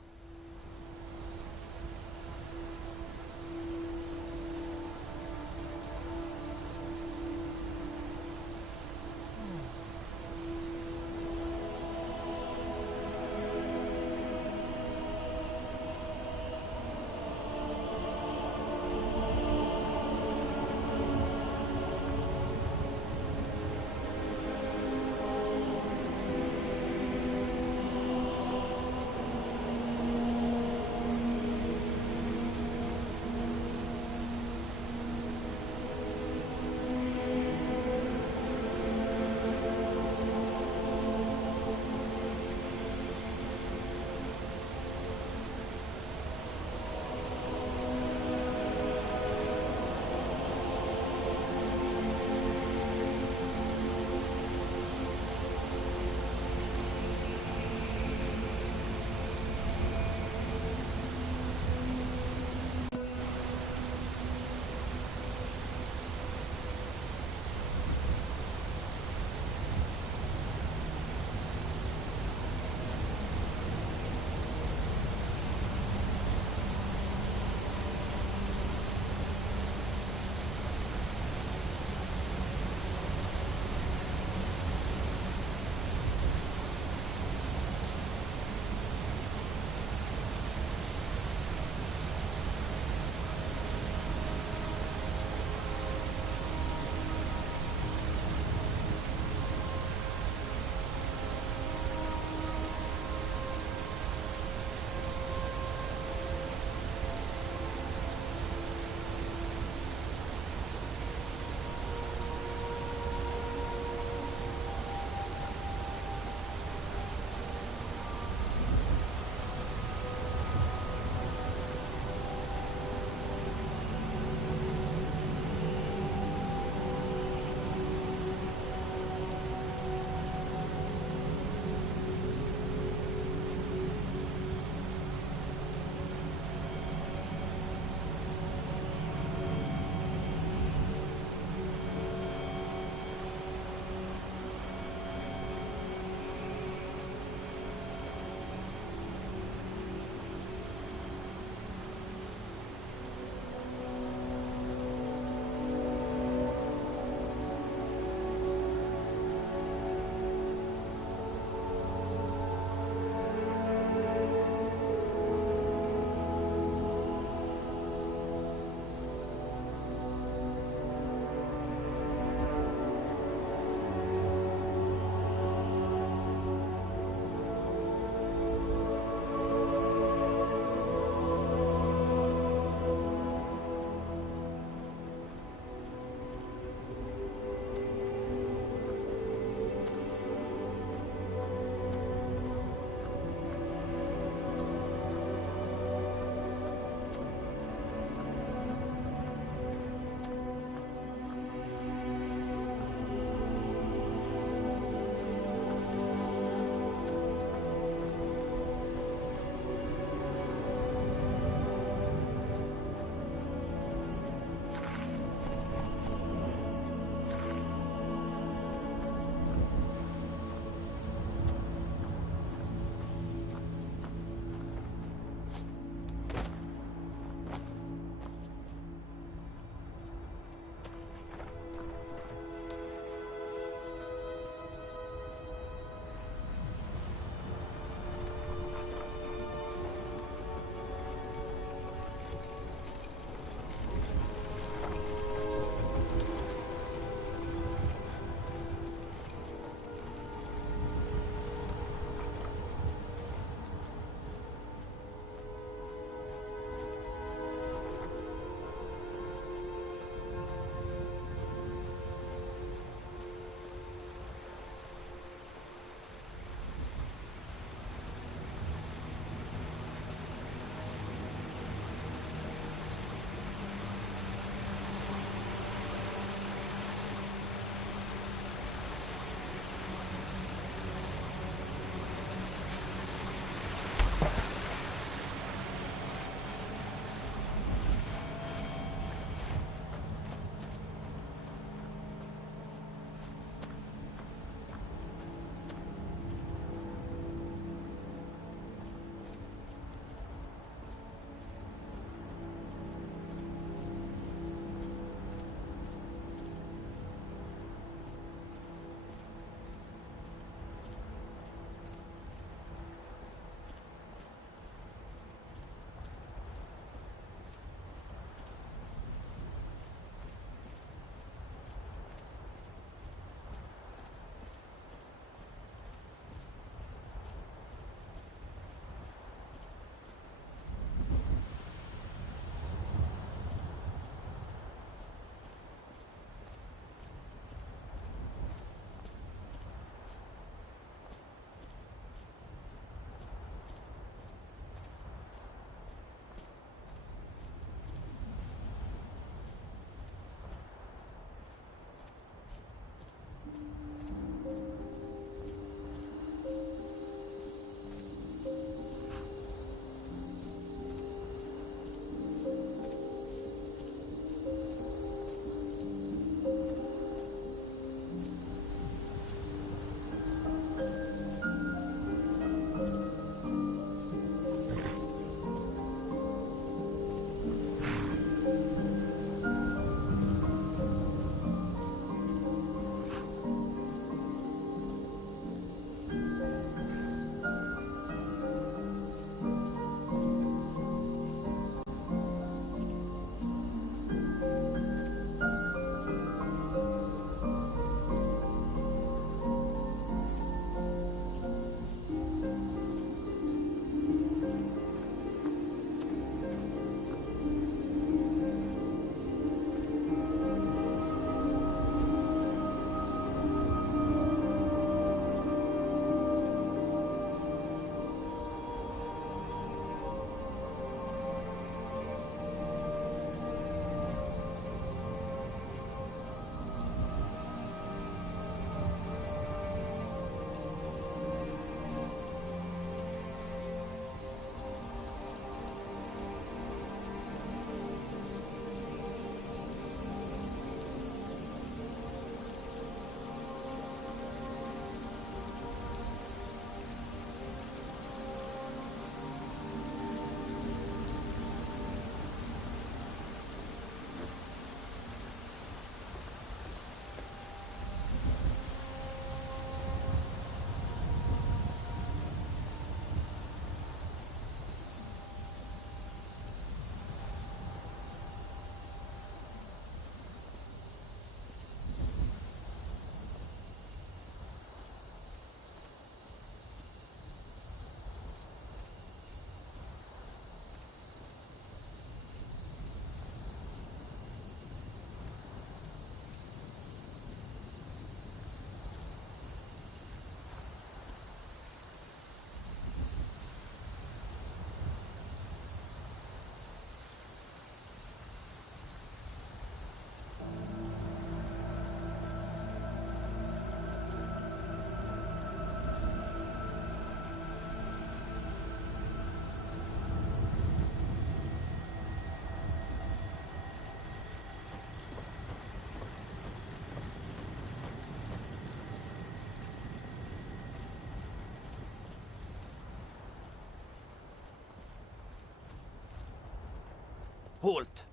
Halt!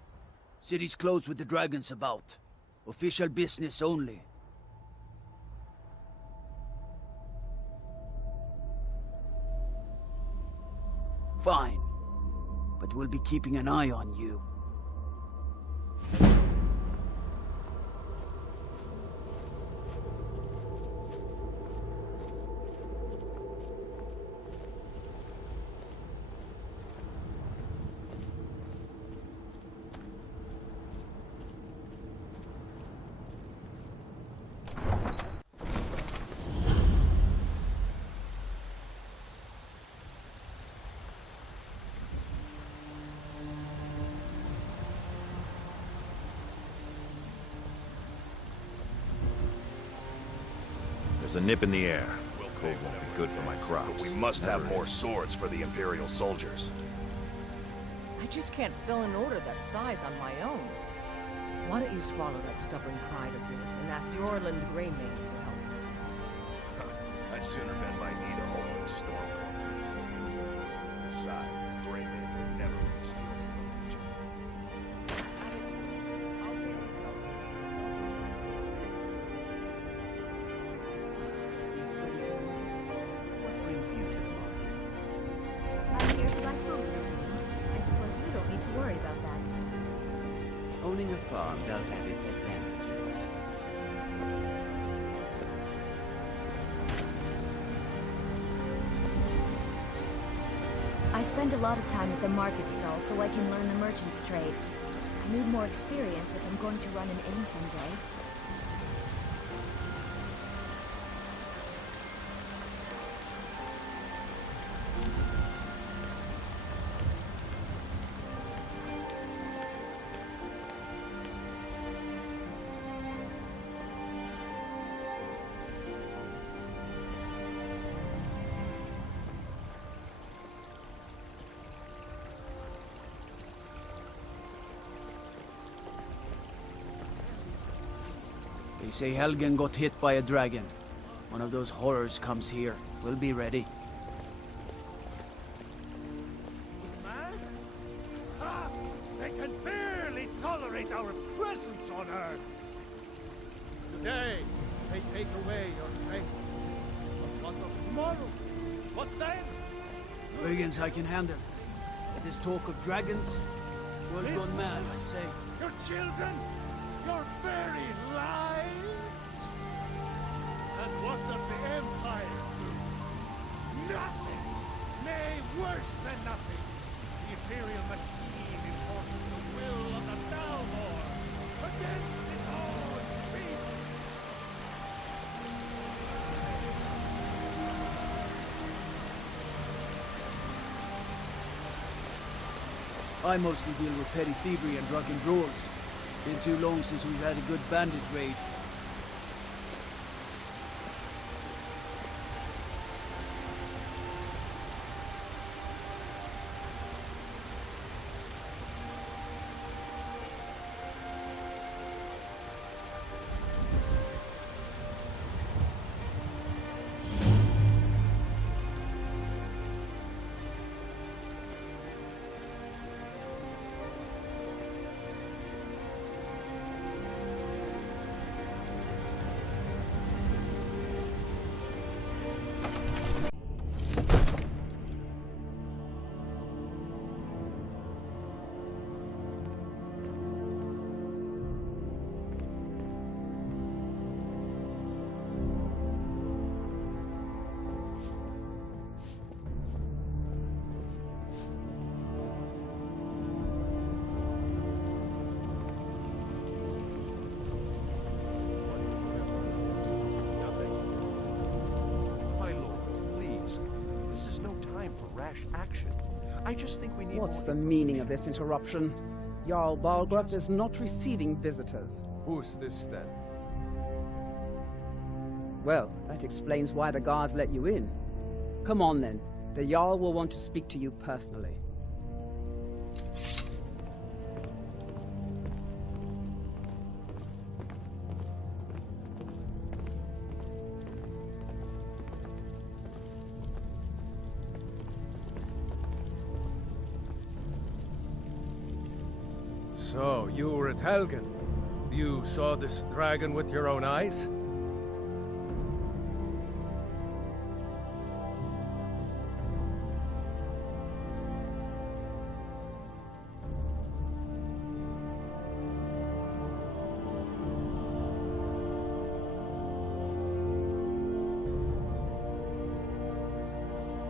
City's closed with the dragons about. Official business only. Fine. But we'll be keeping an eye on you. There's a nip in the air. Cold won't be good for my crops. But we must have more swords for the Imperial soldiers. I just can't fill an order that size on my own. Why don't you swallow that stubborn pride of yours and ask Yorland Greymane for help? I'd sooner bend my knee to Ulfric's Stormcloak. Besides, Greymane would never let steal from the Legion. What brings you to the market? I'm here to buy food. I suppose you don't need to worry about that. Owning a farm does have its advantages. I spend a lot of time at the market stall so I can learn the merchant's trade. I need more experience if I'm going to run an inn someday. They say Helgen got hit by a dragon. One of those horrors comes here. We'll be ready. Man? Ha! They can barely tolerate our presence on Earth! Today, they take away your faith. But what of tomorrow? What then? Brigands I can handle. But this talk of dragons? World gone mad, I say. Your children? Your very lives? And what does the Empire do? Nothing! Nay, worse than nothing! The Imperial machine enforces the will of the Dalmor against its own people! I mostly deal with petty thievery and drunken brawls. Been too long since we've had a good bandit raid. Action. I just think we need. What's the meaning of this interruption? Jarl Balgruuf is not receiving visitors. Who's this then? Well, that explains why the guards let you in. Come on then. The Jarl will want to speak to you personally. So, you were at Helgen. You saw this dragon with your own eyes?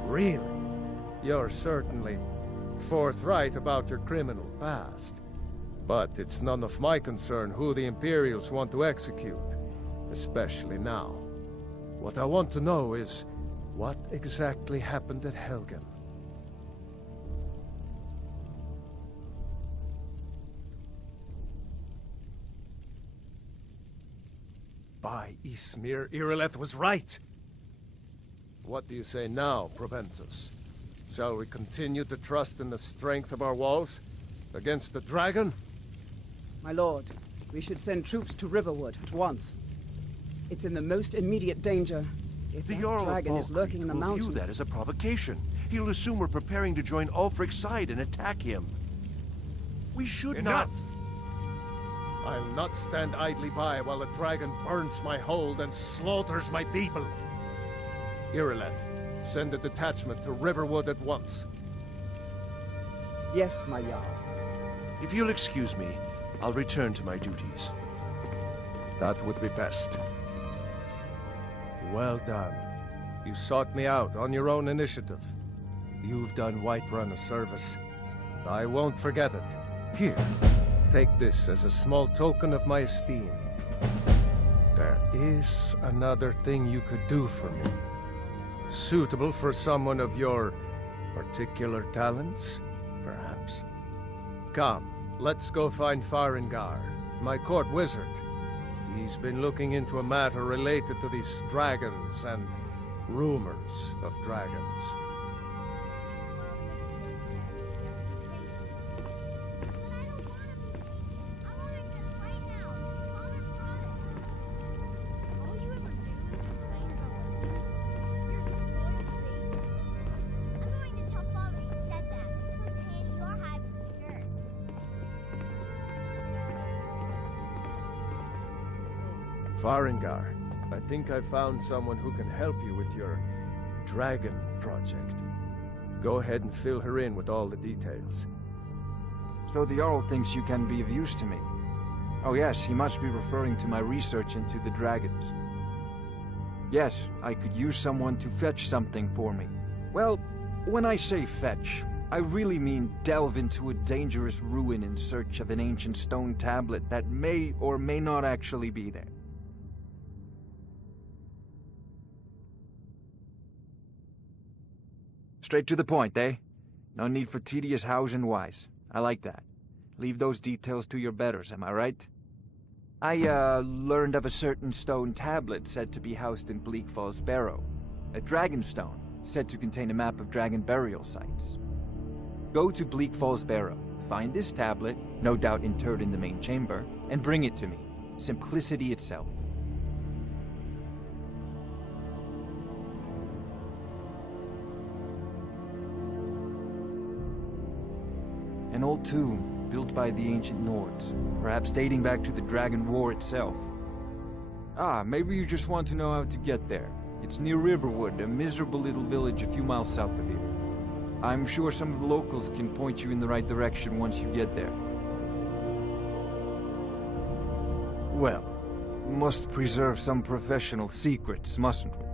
Really? You're certainly forthright about your criminal past. But it's none of my concern who the Imperials want to execute, especially now. What I want to know is, what exactly happened at Helgen? By Ysmir, Irileth was right! What do you say now, Proventus? Shall we continue to trust in the strength of our walls? Against the dragon? My lord, we should send troops to Riverwood at once. It's in the most immediate danger. If The that Jarl of dragon is lurking in the will mountains... view that as a provocation. He'll assume we're preparing to join Ulfric's side and attack him. We should Enough! not... I'll not stand idly by while a dragon burns my hold and slaughters my people. Irileth, send a detachment to Riverwood at once. Yes, my Jarl. If you'll excuse me, I'll return to my duties. That would be best. Well done. You sought me out on your own initiative. You've done Whiterun a service. I won't forget it. Here, take this as a small token of my esteem. There is another thing you could do for me. Suitable for someone of your particular talents, perhaps. Come, let's go find Farengar, my court wizard. He's been looking into a matter related to these dragons and rumors of dragons. Farengar, I think I found someone who can help you with your dragon project. Go ahead and fill her in with all the details. So the Jarl thinks you can be of use to me. Oh yes, he must be referring to my research into the dragons. Yes, I could use someone to fetch something for me. Well, when I say fetch, I really mean delve into a dangerous ruin in search of an ancient stone tablet that may or may not actually be there. Straight to the point, eh? No need for tedious hows and whys. I like that. Leave those details to your betters, am I right? I, learned of a certain stone tablet said to be housed in Bleak Falls Barrow. A dragon stone, said to contain a map of dragon burial sites. Go to Bleak Falls Barrow, find this tablet, no doubt interred in the main chamber, and bring it to me. Simplicity itself. An old tomb, built by the ancient Nords, perhaps dating back to the Dragon War itself. Ah, maybe you just want to know how to get there. It's near Riverwood, a miserable little village a few miles south of here. I'm sure some of the locals can point you in the right direction once you get there. Well, must preserve some professional secrets, mustn't we?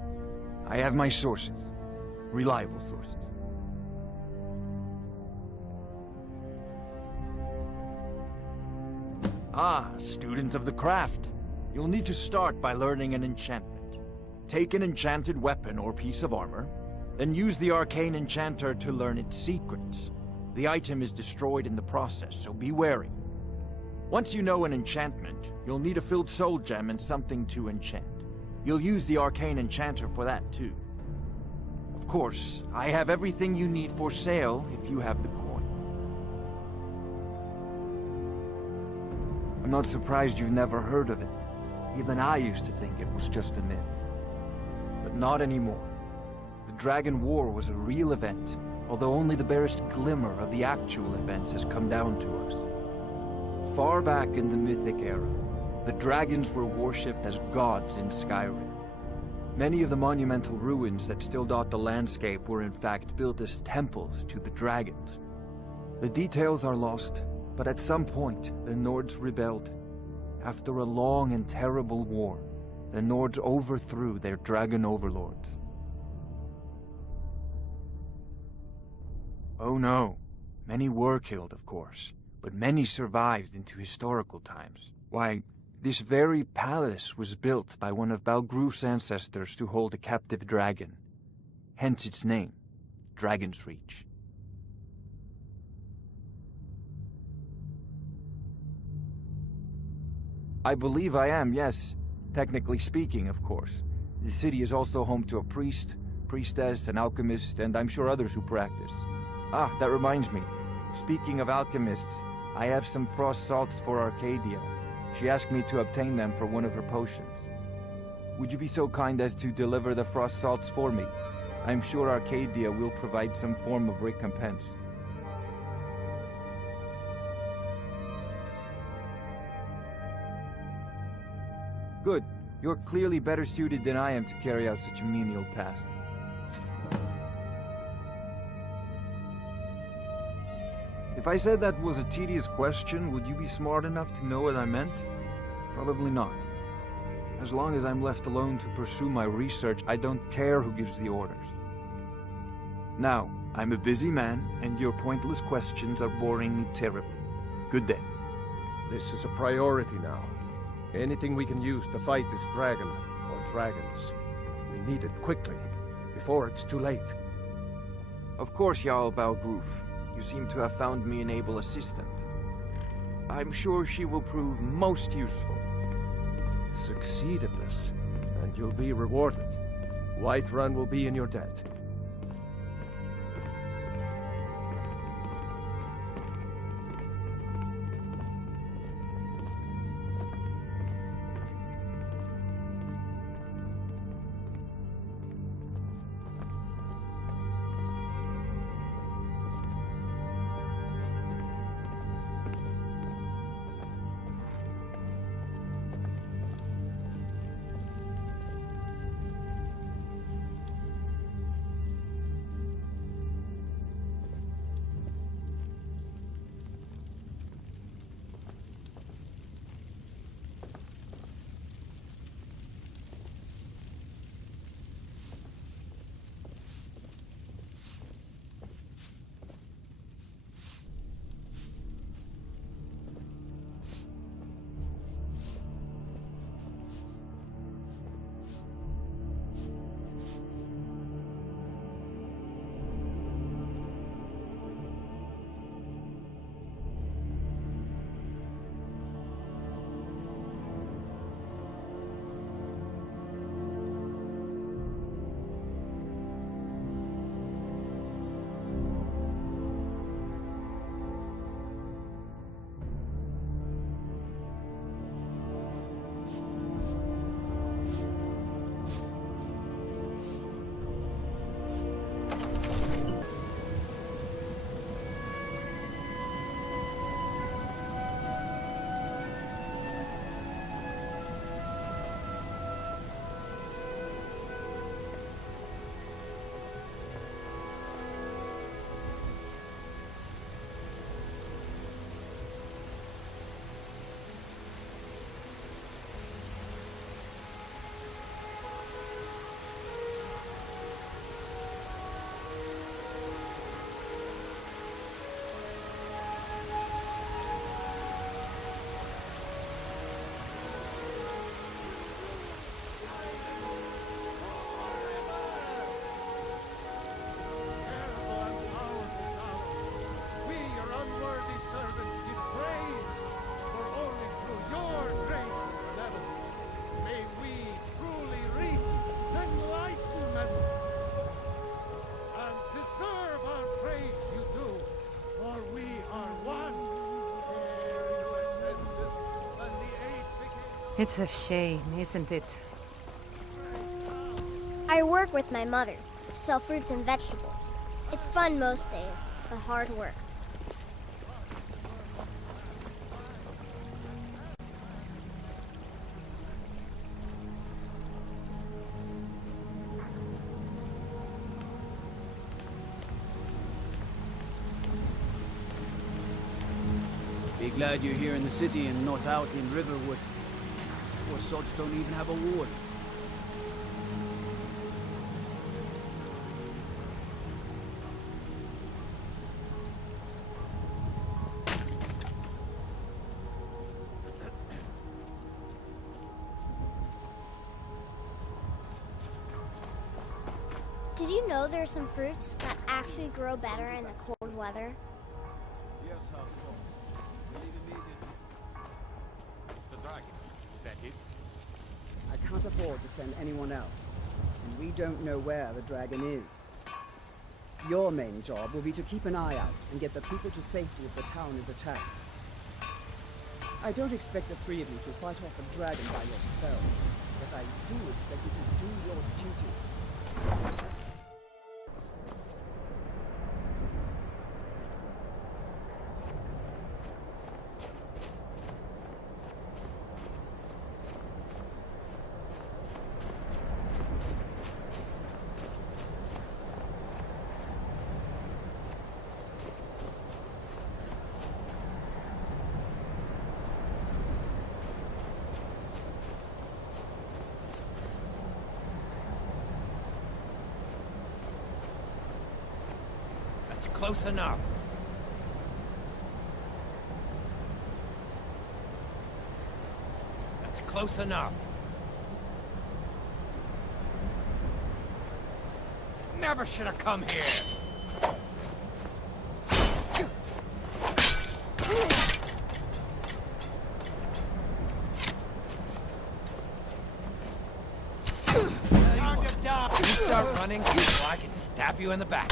I have my sources. Reliable sources. Ah, student of the craft. You'll need to start by learning an enchantment. Take an enchanted weapon or piece of armor, then use the arcane enchanter to learn its secrets. The item is destroyed in the process, so be wary. Once you know an enchantment, you'll need a filled soul gem and something to enchant. You'll use the arcane enchanter for that too. Of course, I have everything you need for sale if you have the coin. I'm not surprised you've never heard of it. Even I used to think it was just a myth. But not anymore. The Dragon War was a real event, although only the barest glimmer of the actual events has come down to us. Far back in the Mythic era, the dragons were worshipped as gods in Skyrim. Many of the monumental ruins that still dot the landscape were in fact built as temples to the dragons. The details are lost, but at some point, the Nords rebelled. After a long and terrible war, the Nords overthrew their dragon overlords. Oh no, many were killed, of course, but many survived into historical times. Why, this very palace was built by one of Balgruf's ancestors to hold a captive dragon. Hence its name, Dragon's Reach. I believe I am, yes. Technically speaking, of course. The city is also home to a priest, priestess, an alchemist, and I'm sure others who practice. Ah, that reminds me. Speaking of alchemists, I have some frost salts for Arcadia. She asked me to obtain them for one of her potions. Would you be so kind as to deliver the frost salts for me? I'm sure Arcadia will provide some form of recompense. Good. You're clearly better suited than I am to carry out such a menial task. If I said that was a tedious question, would you be smart enough to know what I meant? Probably not. As long as I'm left alone to pursue my research, I don't care who gives the orders. Now, I'm a busy man, and your pointless questions are boring me terribly. Good day. This is a priority now. Anything we can use to fight this dragon, or dragons. We need it quickly, before it's too late. Of course, Jarl Balgruf. You seem to have found me an able assistant. I'm sure she will prove most useful. Succeed at this, and you'll be rewarded. Whiterun will be in your debt. It's a shame, isn't it? I work with my mother, sell fruits and vegetables. It's fun most days, but hard work. Be glad you're here in the city and not out in Riverwood. These poor sods don't even have a wall. Did you know there's some fruits that actually grow better in the cold weather? Yes, Half-Orc. Believe immediately. It's the dragon. Is that it? I can't afford to send anyone else, and we don't know where the dragon is. Your main job will be to keep an eye out and get the people to safety if the town is attacked. I don't expect the three of you to fight off the dragon by yourselves, but I do expect you to do your duty. Close enough. That's close enough. Never should have come here. Time to die. You start running, so I can stab you in the back.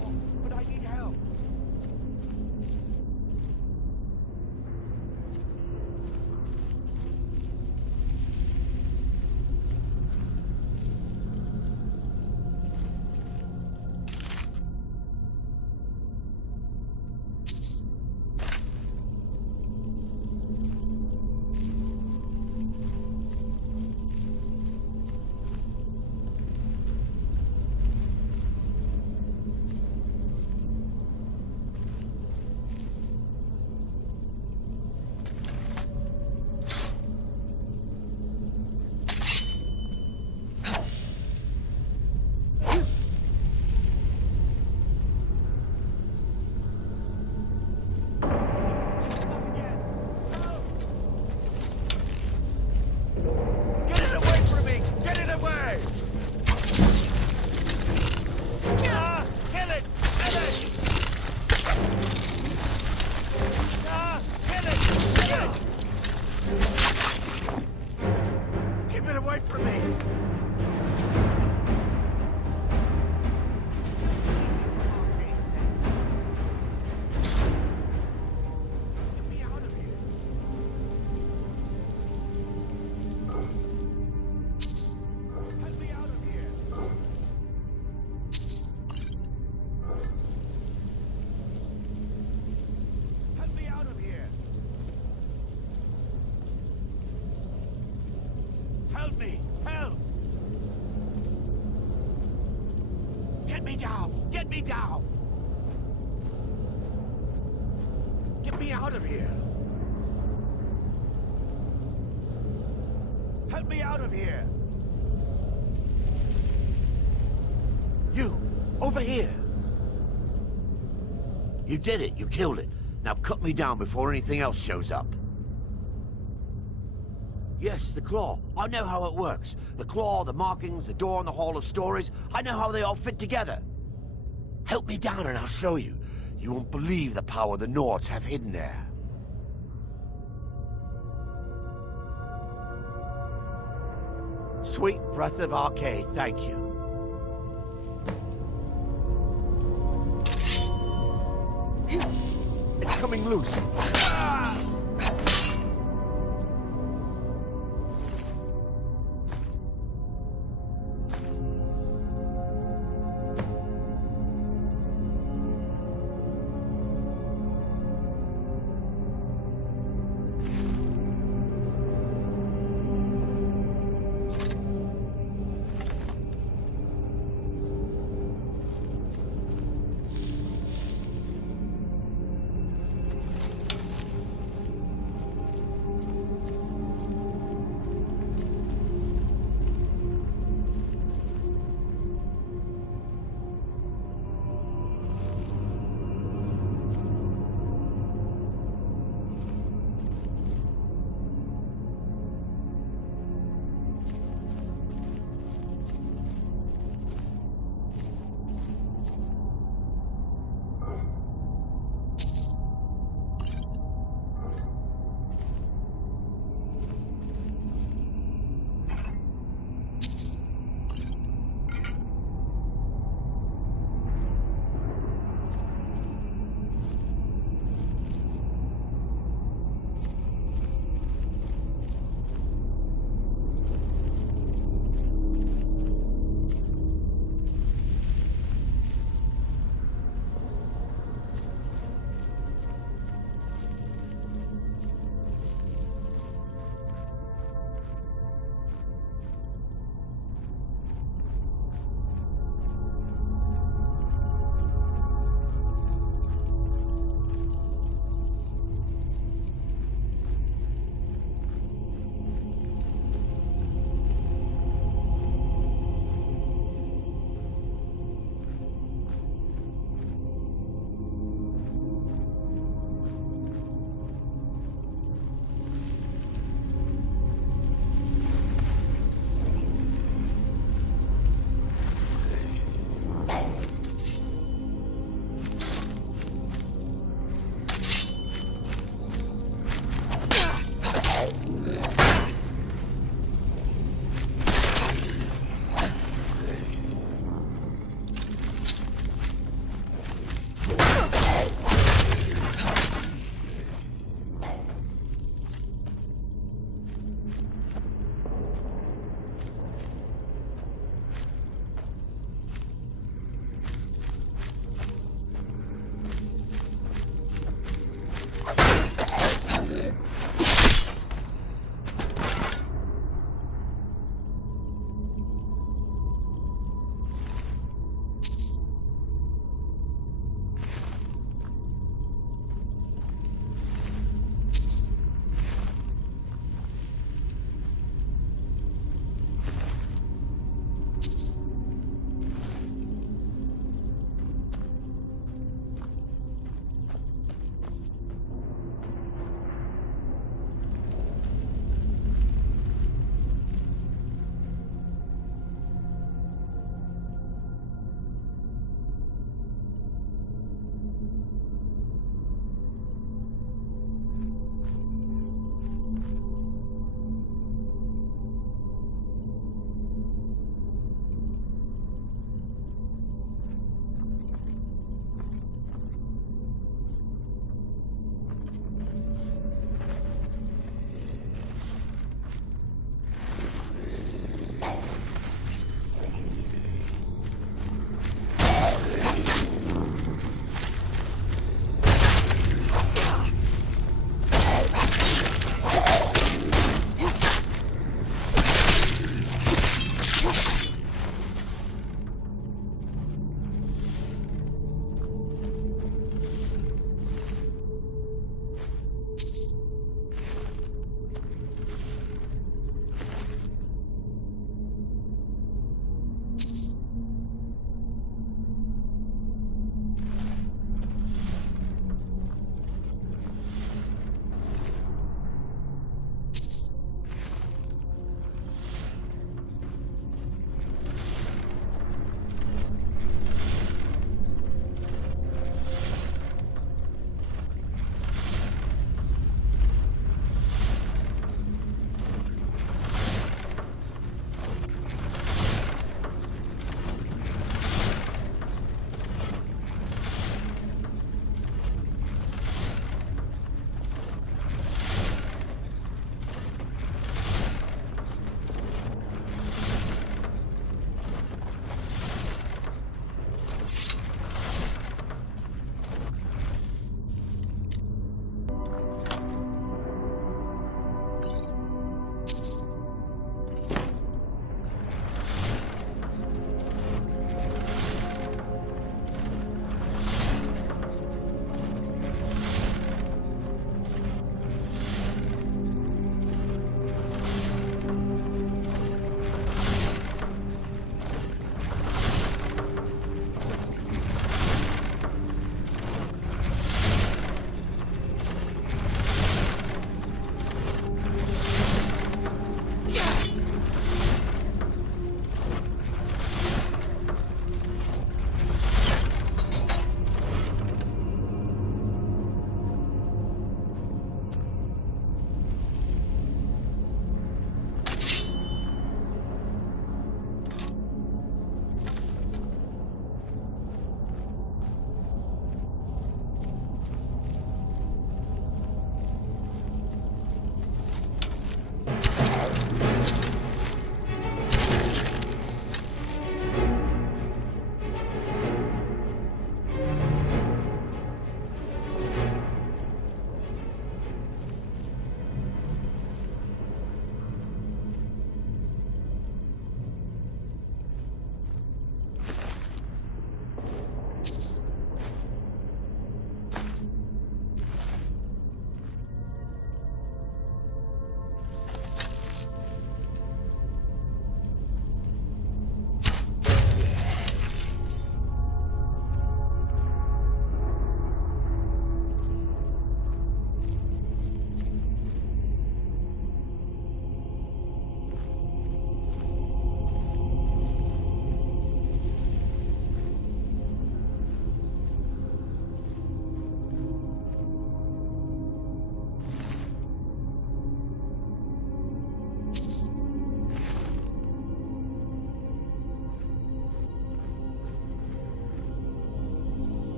Claw, but I need help. Help me! Help! Get me down! Get me down! Get me out of here! Help me out of here! You! Over here! You did it. You killed it. Now cut me down before anything else shows up. Yes, the claw. I know how it works. The claw, the markings, the door in the Hall of Stories. I know how they all fit together. Help me down and I'll show you. You won't believe the power the Nords have hidden there. Sweet breath of Arcade, thank you. It's coming loose.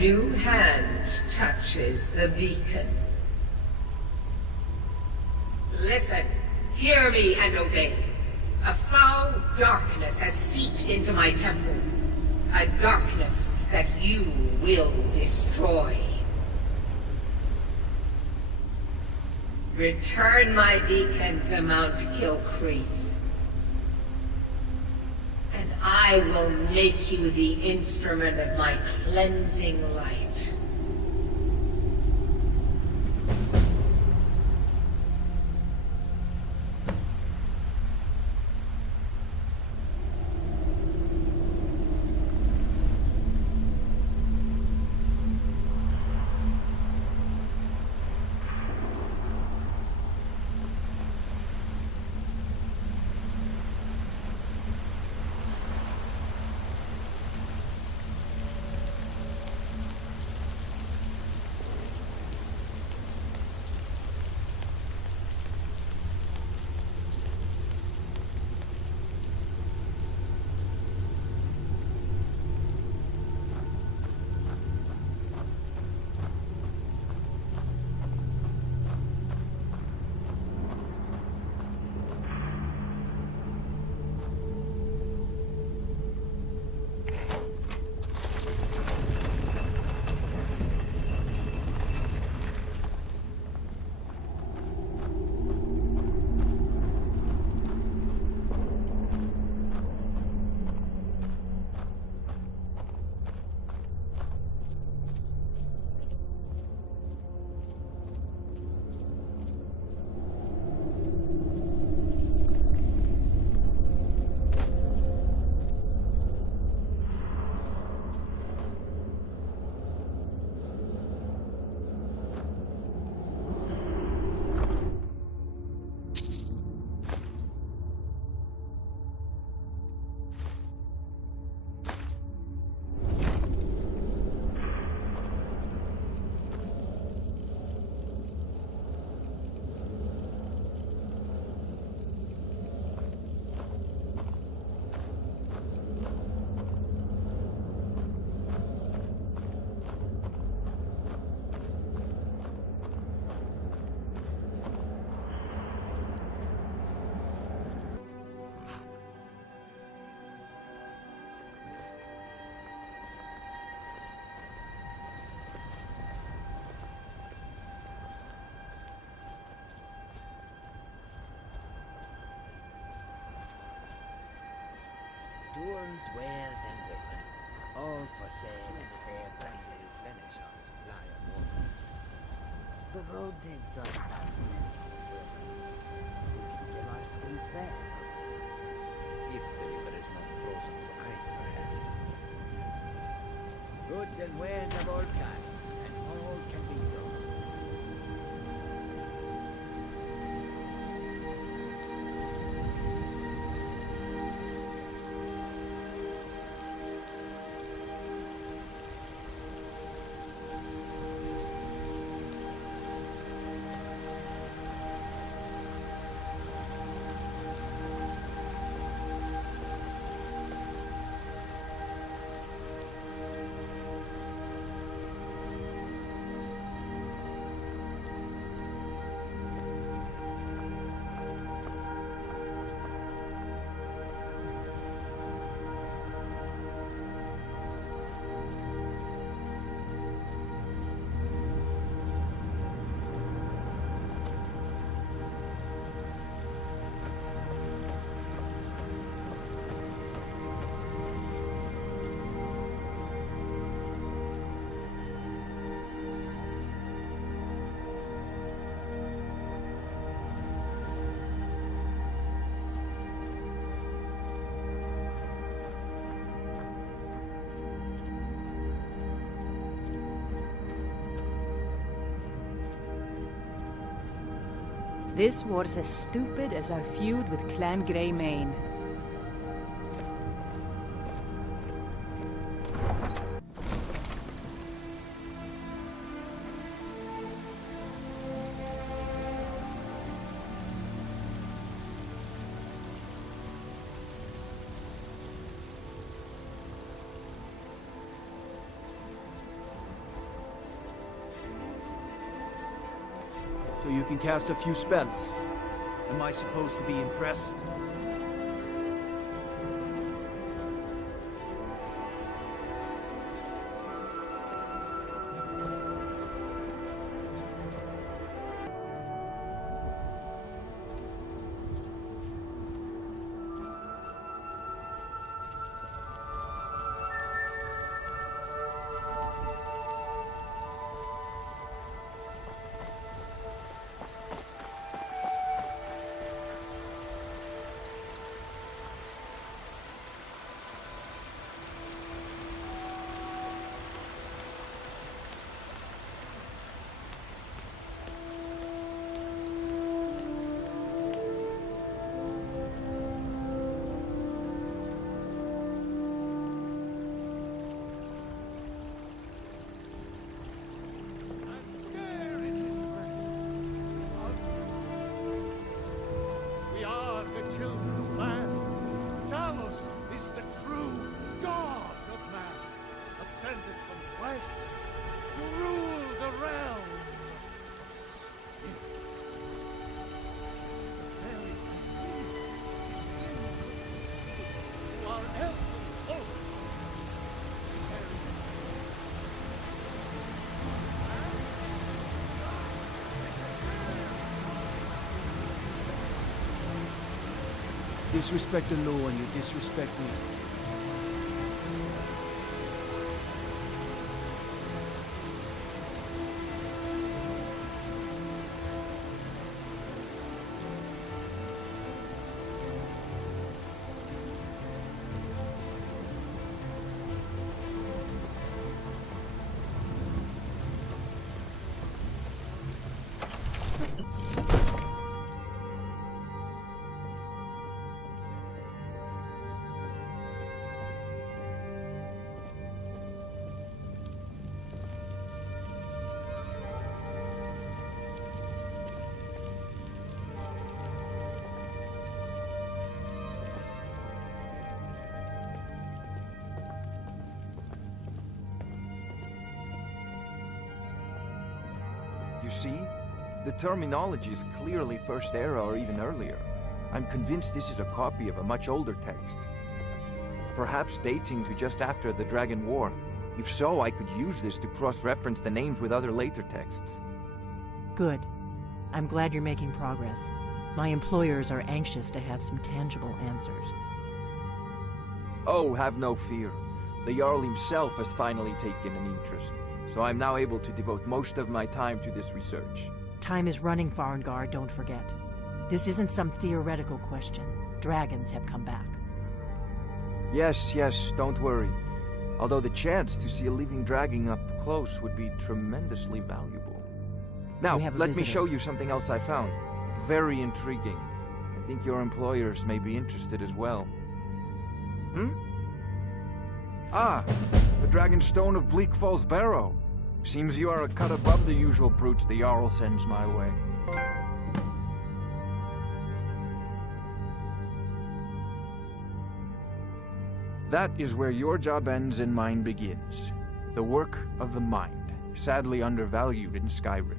new hand touches the beacon. Listen, hear me and obey. A foul darkness has seeped into my temple. A darkness that you will destroy. Return my beacon to Mount Kilcreath, and I will make you the instrument of my cleansing light. Tools, wares, and weapons, all for sale at fair prices. Finish our supply of water. The road takes us past many rivers. We can fill our skins there. If the river is not frozen to ice, perhaps. Goods and wares of all kinds, and all can be yours. This war's as stupid as our feud with Clan Greymane. so you can cast a few spells. Am I supposed to be impressed? We are the children of man. Talos is the true god of man, ascended from flesh to rule the realm of spirit. The very idea is inconceivable to our elven folk. Disrespect the law and you disrespect me. You see? The terminology is clearly First Era or even earlier. I'm convinced this is a copy of a much older text. Perhaps dating to just after the Dragon War. If so, I could use this to cross-reference the names with other later texts. Good. I'm glad you're making progress. My employers are anxious to have some tangible answers. Oh, have no fear. The Jarl himself has finally taken an interest, so I'm now able to devote most of my time to this research. Time is running, Farengar, don't forget. This isn't some theoretical question. Dragons have come back. Yes, don't worry. Although the chance to see a living dragon up close would be tremendously valuable. Now, let me show you something else I found. Very intriguing. I think your employers may be interested as well. Ah, the Dragon Stone of Bleak Falls Barrow. Seems you are a cut above the usual brutes the Jarl sends my way. That is where your job ends and mine begins. The work of the mind, sadly undervalued in Skyrim.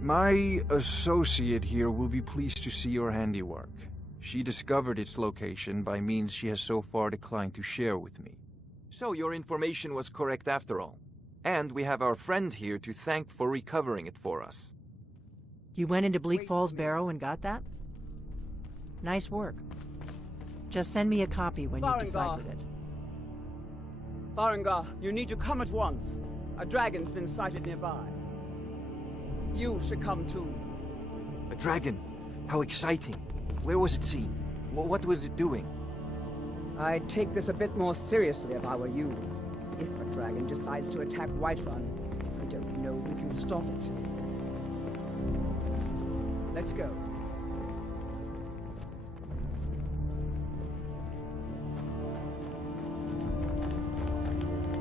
My associate here will be pleased to see your handiwork. She discovered its location by means she has so far declined to share with me. So your information was correct after all. And we have our friend here to thank for recovering it for us. You went into Bleak Falls Barrow and got that? Nice work. Just send me a copy when you've deciphered it. Farengar, you need to come at once. A dragon's been sighted nearby. You should come too. A dragon? How exciting. Where was it seen? What was it doing? I'd take this a bit more seriously if I were you. If a dragon decides to attack Whiterun, I don't know if we can stop it. Let's go.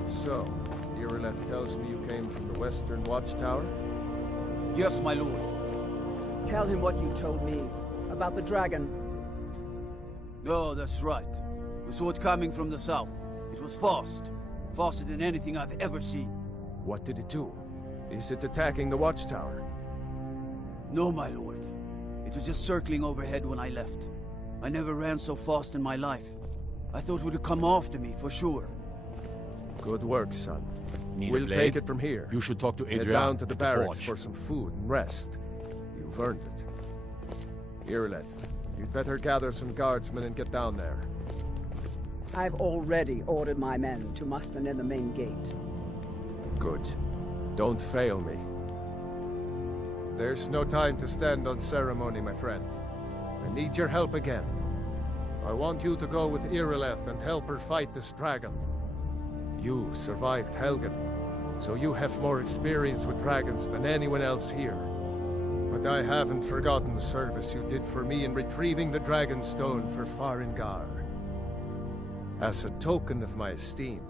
So, Irileth tells me you came from the Western Watchtower? Yes, my lord. Tell him what you told me about the dragon. Oh, that's right. We saw it coming from the south. It was fast. Faster than anything I've ever seen. What did it do? Is it attacking the Watchtower? No, my lord. It was just circling overhead when I left. I never ran so fast in my life. I thought it would come after me, for sure. Good work, son. Need a We'll blade? take it from here. You should talk to Head Adrian down to the at barracks forge. for some food and rest. You've earned it. Irileth, you'd better gather some guardsmen and get down there. I've already ordered my men to muster near the main gate. Good. Don't fail me. There's no time to stand on ceremony, my friend. I need your help again. I want you to go with Irileth and help her fight this dragon. You survived Helgen, so you have more experience with dragons than anyone else here. But I haven't forgotten the service you did for me in retrieving the Dragon Stone for Farengar. As a token of my esteem,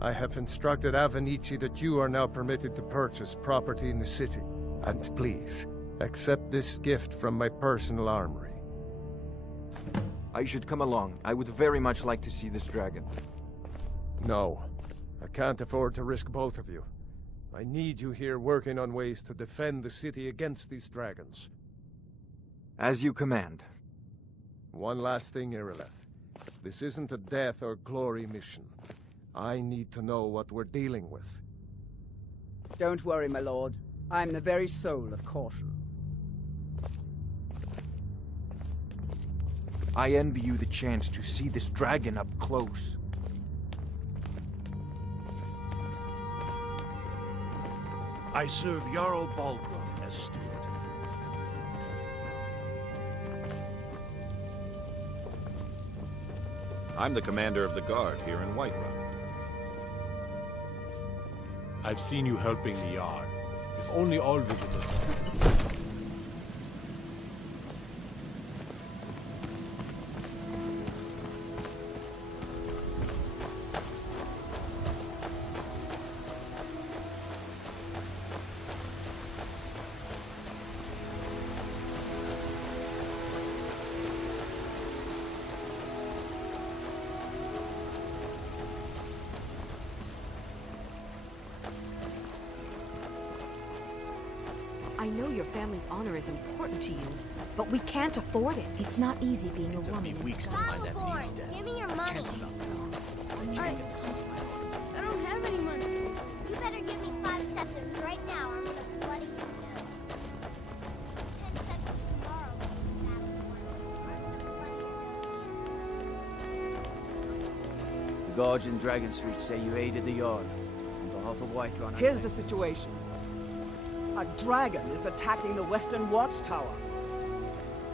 I have instructed Avenici that you are now permitted to purchase property in the city. And please, accept this gift from my personal armory. I should come along. I would very much like to see this dragon. No, I can't afford to risk both of you. I need you here working on ways to defend the city against these dragons. As you command. One last thing, Irileth. This isn't a death or glory mission. I need to know what we're dealing with. Don't worry, my lord. I'm the very soul of caution. I envy you the chance to see this dragon up close. I serve Jarl Balgrove as steward. I'm the commander of the guard here in Whiterun. I've seen you helping the Jarl. If only all visitors... I know your family's honor is important to you, but we can't afford it. It's not easy being a woman in Battleborn, give me your money. I don't have any money. You better give me 5 septims right now, or I'm gonna bloody your nose. 10 septims tomorrow. The guards in Dragon Street say you aided the Jarl. On behalf of Whiterun, Here's the situation. A dragon is attacking the Western Watchtower.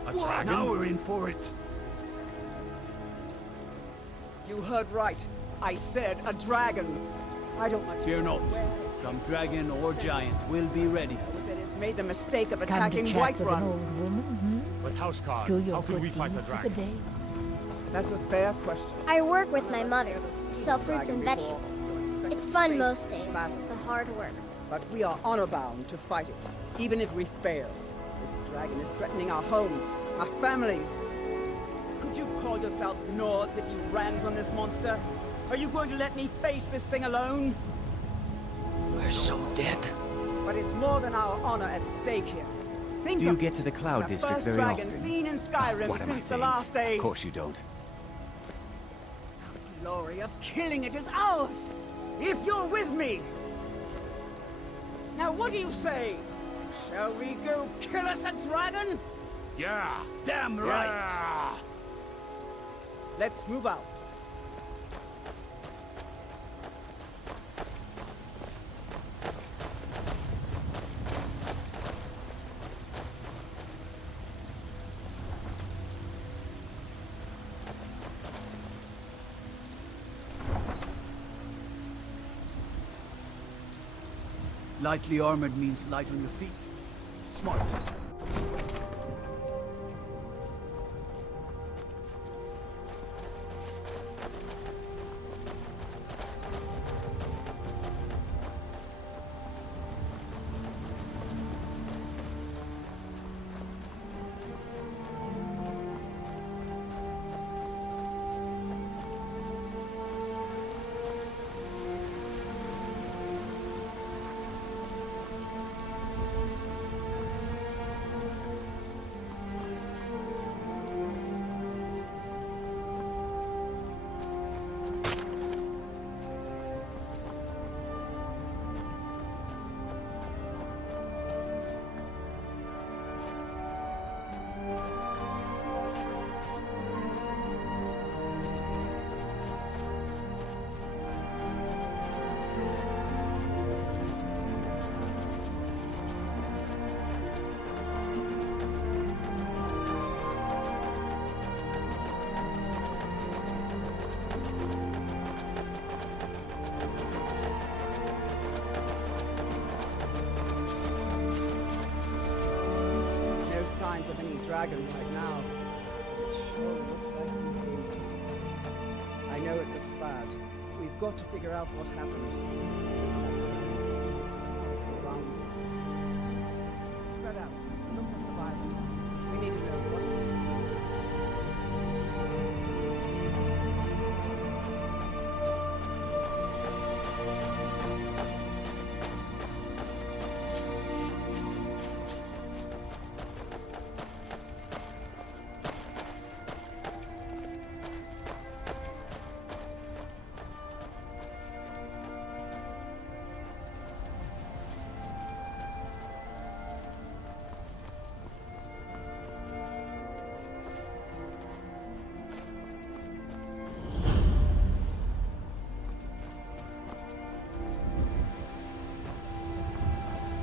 A dragon? Now we're in for it. You heard right. I said a dragon. I don't much Fear not. Come dragon or giant, we'll be ready. that has made the mistake of Come to attacking chat with an Whiterun. old woman, With Housecarl, Do your how can good we fight the deed for the dragon? day. That's a fair question. I work with my mother to sell fruits and vegetables. It's fun most days, but hard work. But we are honor-bound to fight it, even if we fail. This dragon is threatening our homes, our families. Could you call yourselves Nords if you ran from this monster? Are you going to let me face this thing alone? We're so dead. But it's more than our honor at stake here. Think Do you of get to the Cloud the District first very dragon often? seen in Skyrim What am I since the saying? last age. Of course you don't. The glory of killing it is ours, if you're with me. Now what do you say? Shall we go kill us a dragon? Yeah! Damn right! Yeah. Let's move out. Lightly armored means light on your feet. Smart. signs of any dragon right now. It sure looks like he's been. I know it looks bad. We've got to figure out what happened. Still skulking around somewhere. Spread out. Look for survivors. We need to know what to do.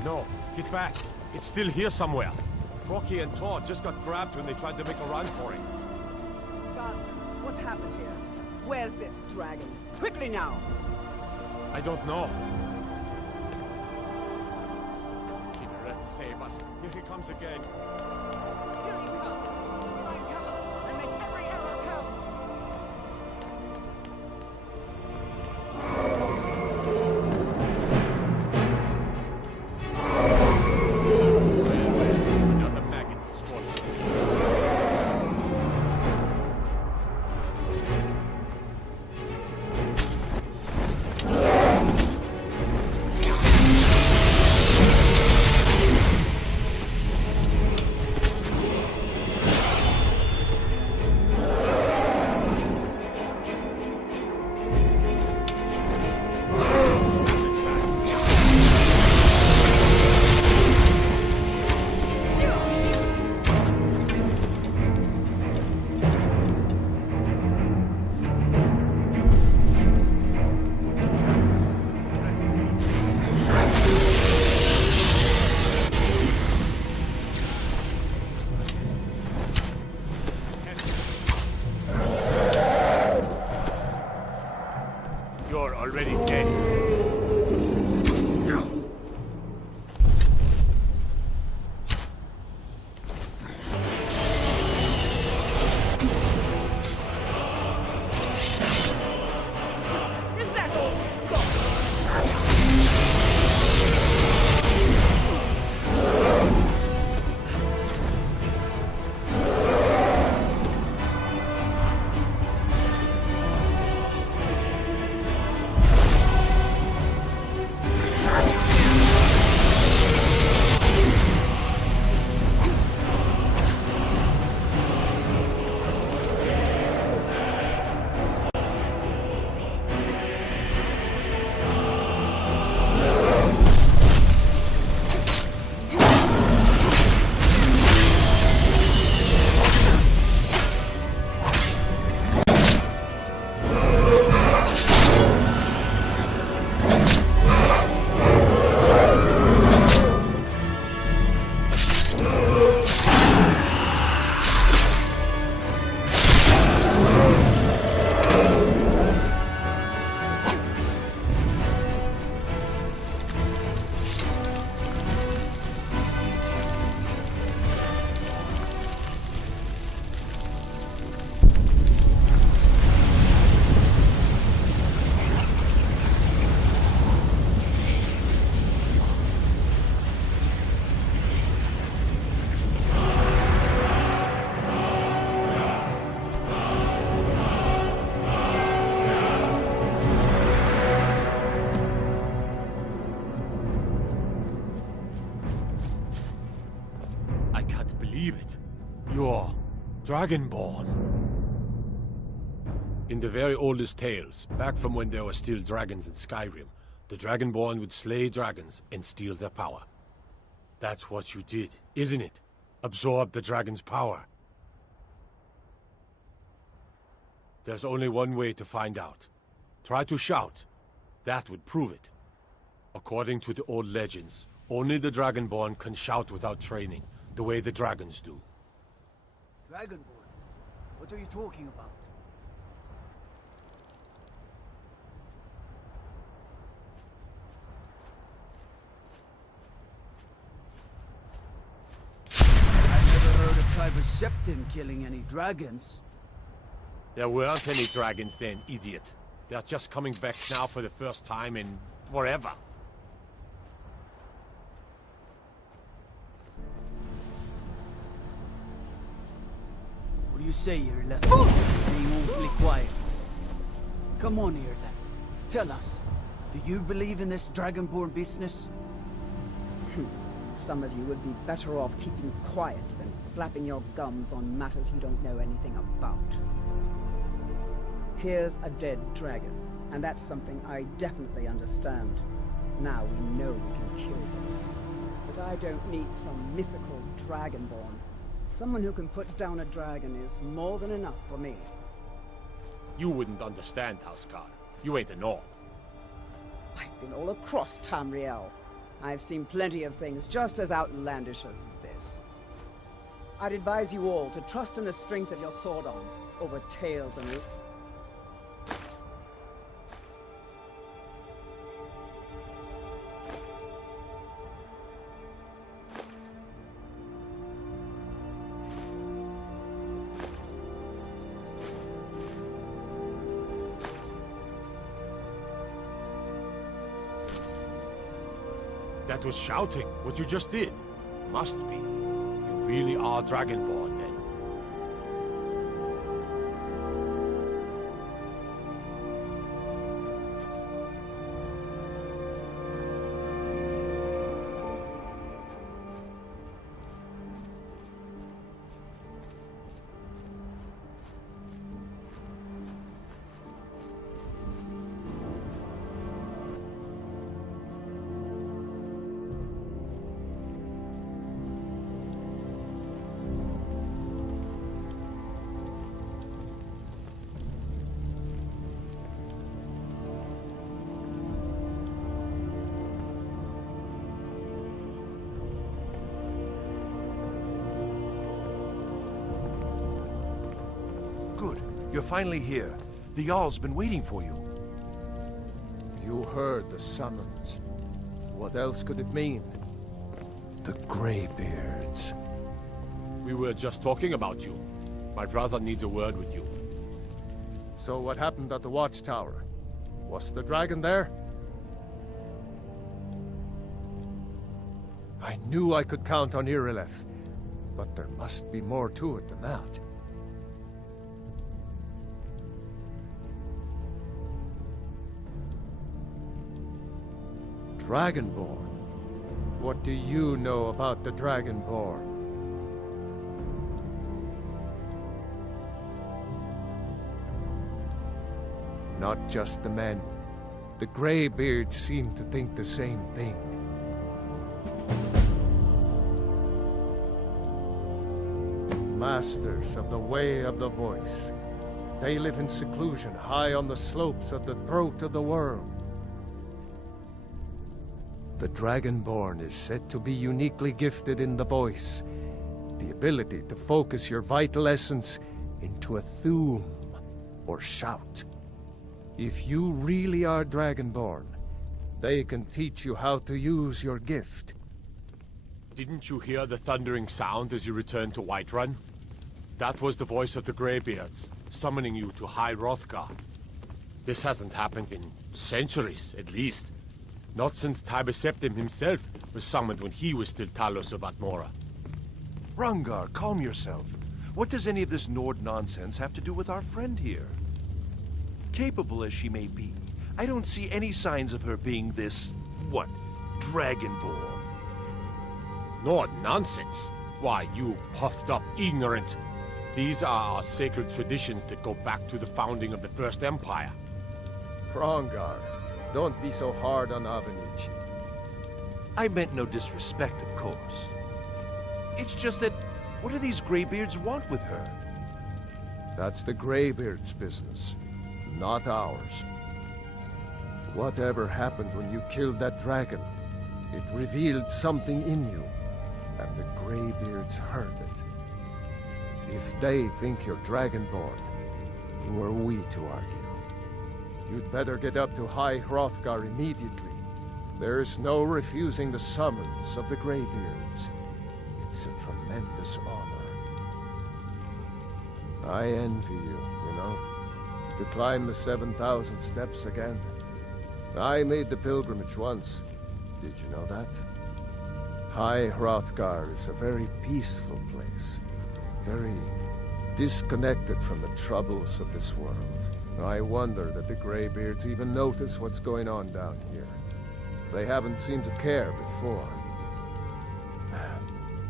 No, get back. It's still here somewhere. Rocky and Todd just got grabbed when they tried to make a run for it. But what happened here? Where's this dragon? Quickly now! I don't know. Kinneret, save us. Here he comes again. Here he comes! Find cover and make every arrow count! Another maggot to scorch. You're already dead. Is that all? I can't believe it. You're Dragonborn. In the very oldest tales, back from when there were still dragons in Skyrim, the Dragonborn would slay dragons and steal their power. That's what you did, isn't it? Absorb the dragon's power. There's only one way to find out. Try to shout. That would prove it. According to the old legends, only the Dragonborn can shout without training, the way the dragons do. Dragonborn? What are you talking about? I've never Tiber Septim killing any dragons. There weren't any dragons then, idiot. They're just coming back now for the first time in forever. What do you say, Irleth? Being awfully quiet. Come on, Irleth. Tell us. Do you believe in this Dragonborn business? Some of you would be better off keeping quiet than flapping your gums on matters you don't know anything about. Here's a dead dragon, and that's something I definitely understand. Now we know we can kill them. But I don't need some mythical Dragonborn. Someone who can put down a dragon is more than enough for me. You wouldn't understand, Housecar. You ain't a Nord. I've been all across Tamriel. I've seen plenty of things just as outlandish as this. I'd advise you all to trust in the strength of your sword arm over tales and... That was shouting, what you just did. Must be. You really are Dragonborn, then. You're finally here. The Jarl's been waiting for you. You heard the summons. What else could it mean? The Greybeards. We were just talking about you. My brother needs a word with you. So what happened at the watchtower? Was the dragon there? I knew I could count on Irileth, but there must be more to it than that. Dragonborn? What do you know about the Dragonborn? Not just the men. The Greybeards seem to think the same thing. Masters of the Way of the Voice. They live in seclusion high on the slopes of the throat of the world. The Dragonborn is said to be uniquely gifted in the voice, the ability to focus your vital essence into a thume, or shout. If you really are Dragonborn, they can teach you how to use your gift. Didn't you hear the thundering sound as you returned to Whiterun? That was the voice of the Greybeards, summoning you to High Hrothgar. This hasn't happened in centuries, at least. Not since Tiber Septim himself was summoned when he was still Talos of Atmora. Rangar, calm yourself. What does any of this Nord nonsense have to do with our friend here? Capable as she may be, I don't see any signs of her being this, Dragonborn. Nord nonsense? Why, you puffed up ignorant. These are our sacred traditions that go back to the founding of the First Empire. Hrongar, don't be so hard on Avenichi. I meant no disrespect, of course. It's just that, what do these Greybeards want with her? That's the Greybeards' business, not ours. Whatever happened when you killed that dragon, it revealed something in you, and the Greybeards heard it. If they think you're Dragonborn, who are we to argue? You'd better get up to High Hrothgar immediately. There's no refusing the summons of the Greybeards. It's a tremendous honor. I envy you, you know? To climb the 7,000 steps again. I made the pilgrimage once. Did you know that? High Hrothgar is a very peaceful place. Very disconnected from the troubles of this world. I wonder that the Greybeards even notice what's going on down here. They haven't seemed to care before.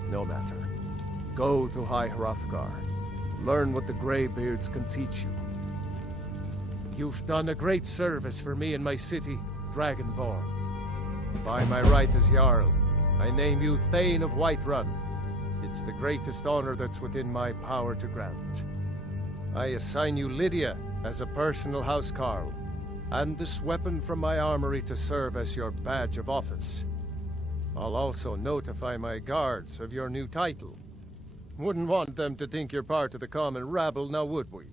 No matter. Go to High Hrothgar. Learn what the Greybeards can teach you. You've done a great service for me and my city, Dragonborn. By my right as Jarl, I name you Thane of Whiterun. It's the greatest honor that's within my power to grant. I assign you Lydia as a personal housecarl, and this weapon from my armory to serve as your badge of office. I'll also notify my guards of your new title. Wouldn't want them to think you're part of the common rabble, now would we?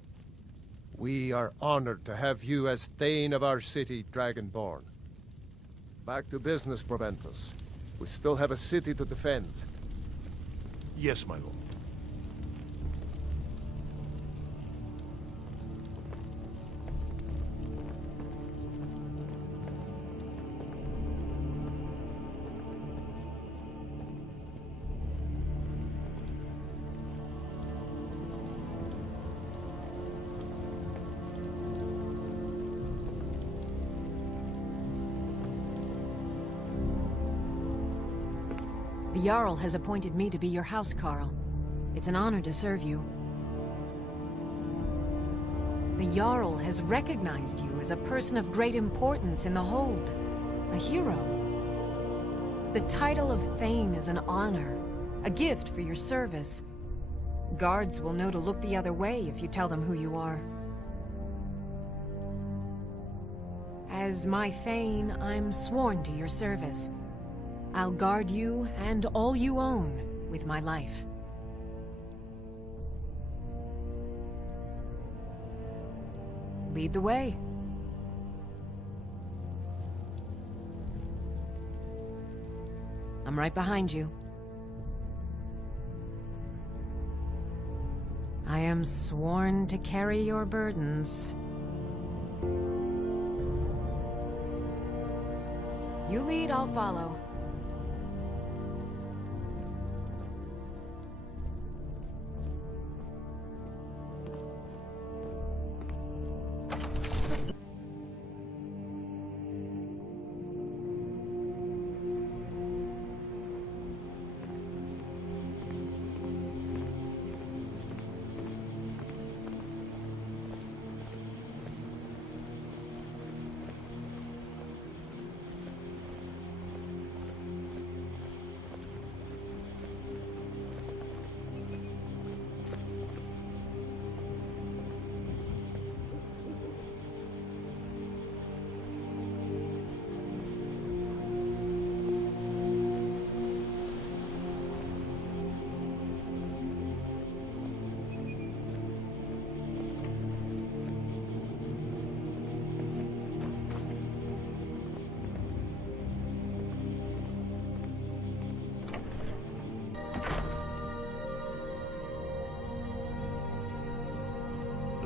We are honored to have you as Thane of our city, Dragonborn. Back to business, Proventus. We still have a city to defend. Yes, my lord. The Jarl has appointed me to be your housecarl. It's an honor to serve you. The Jarl has recognized you as a person of great importance in the Hold. A hero. The title of Thane is an honor, a gift for your service. Guards will know to look the other way if you tell them who you are. As my Thane, I'm sworn to your service. I'll guard you and all you own with my life. Lead the way. I'm right behind you. I am sworn to carry your burdens. You lead, I'll follow.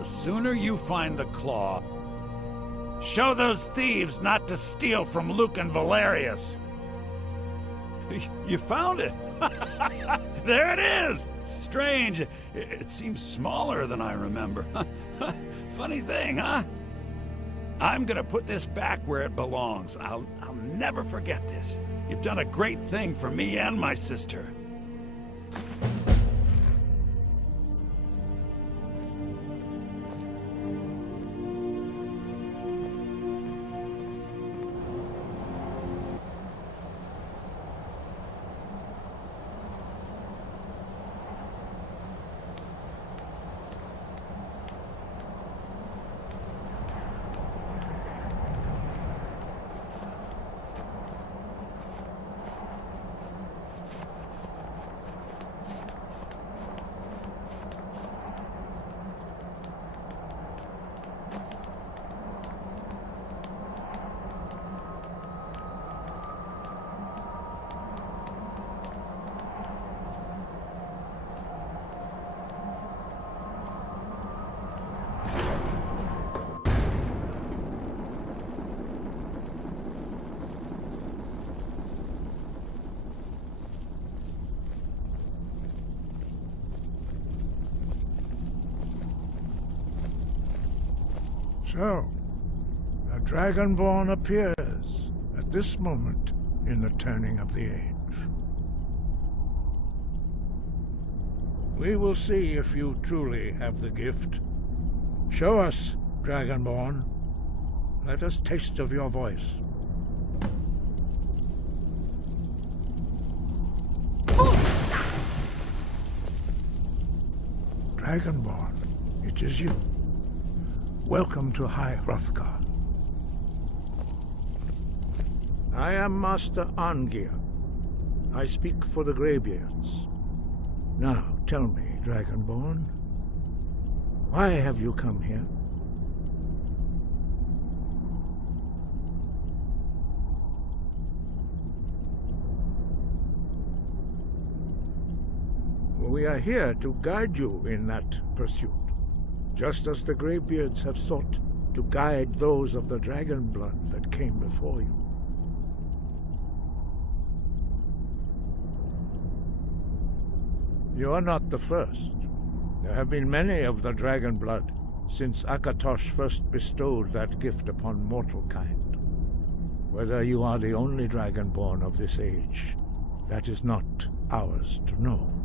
The sooner you find the claw, show those thieves not to steal from Luke and Valerius. You found it! There it is! Strange. It seems smaller than I remember. Funny thing, huh? I'm gonna put this back where it belongs. I'll never forget this. You've done a great thing for me and my sister. So, a Dragonborn appears at this moment in the turning of the age. We will see if you truly have the gift. Show us, Dragonborn. Let us taste of your voice. Dragonborn, it is you. Welcome to High Hrothgar. I am Master Arngeir. I speak for the Greybeards. Now, tell me, Dragonborn, why have you come here? We are here to guide you in that pursuit, just as the Greybeards have sought to guide those of the dragon blood that came before you. You are not the first. There have been many of the dragon blood since Akatosh first bestowed that gift upon mortal kind. Whether you are the only dragonborn of this age, that is not ours to know.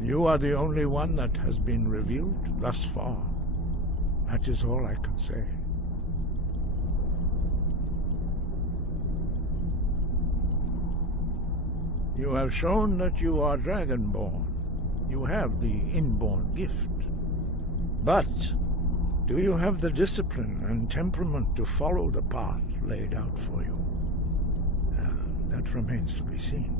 You are the only one that has been revealed thus far. That is all I can say. You have shown that you are Dragonborn. You have the inborn gift. But do you have the discipline and temperament to follow the path laid out for you? That remains to be seen.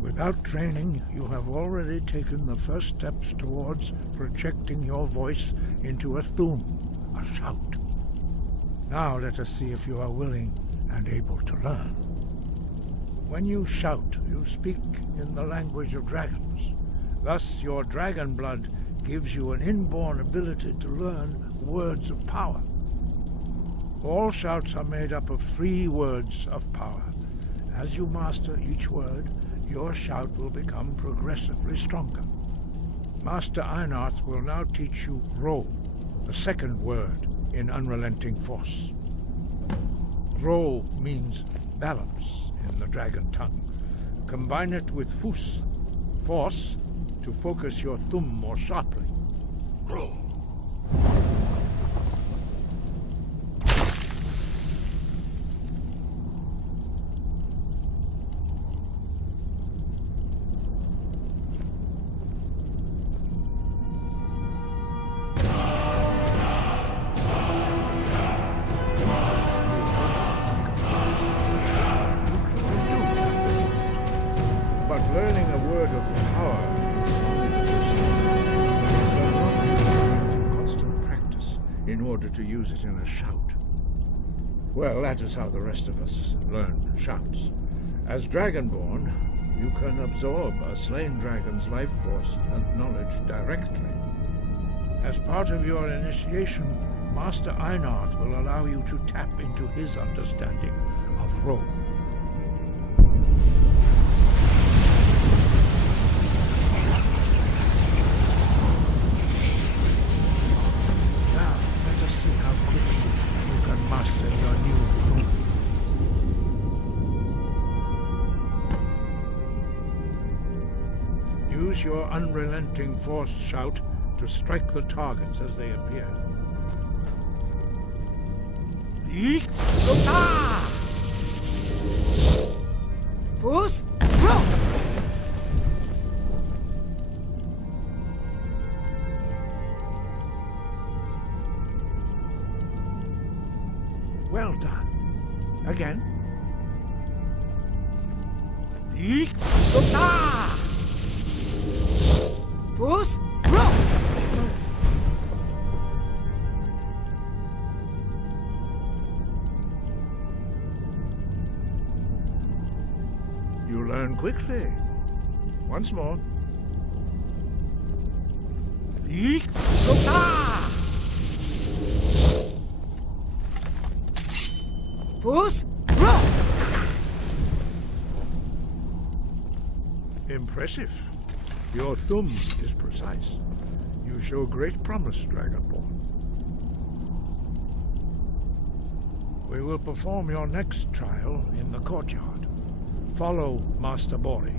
Without training, you have already taken the first steps towards projecting your voice into a thum, a shout. Now let us see if you are willing and able to learn. When you shout, you speak in the language of dragons. Thus, your dragon blood gives you an inborn ability to learn words of power. All shouts are made up of 3 words of power. As you master each word, your shout will become progressively stronger. Master Einarth will now teach you Ro, the second word in Unrelenting Force. Ro means balance in the dragon tongue. Combine it with Fus, force, to focus your thumb more sharply. Ro. To use it in a shout. Well, that is how the rest of us learn shouts. As Dragonborn, you can absorb a slain dragon's life force and knowledge directly. As part of your initiation, Master Einarth will allow you to tap into his understanding of Ro. Use your unrelenting force shout to strike the targets as they appear. Fus, Ro! Well done. Again. Fus, Ro! You learn quickly. Once more. Fus, Ro! Impressive. Your thumb is precise. You show great promise, Dragonborn. We will perform your next trial in the courtyard. Follow Master Bori.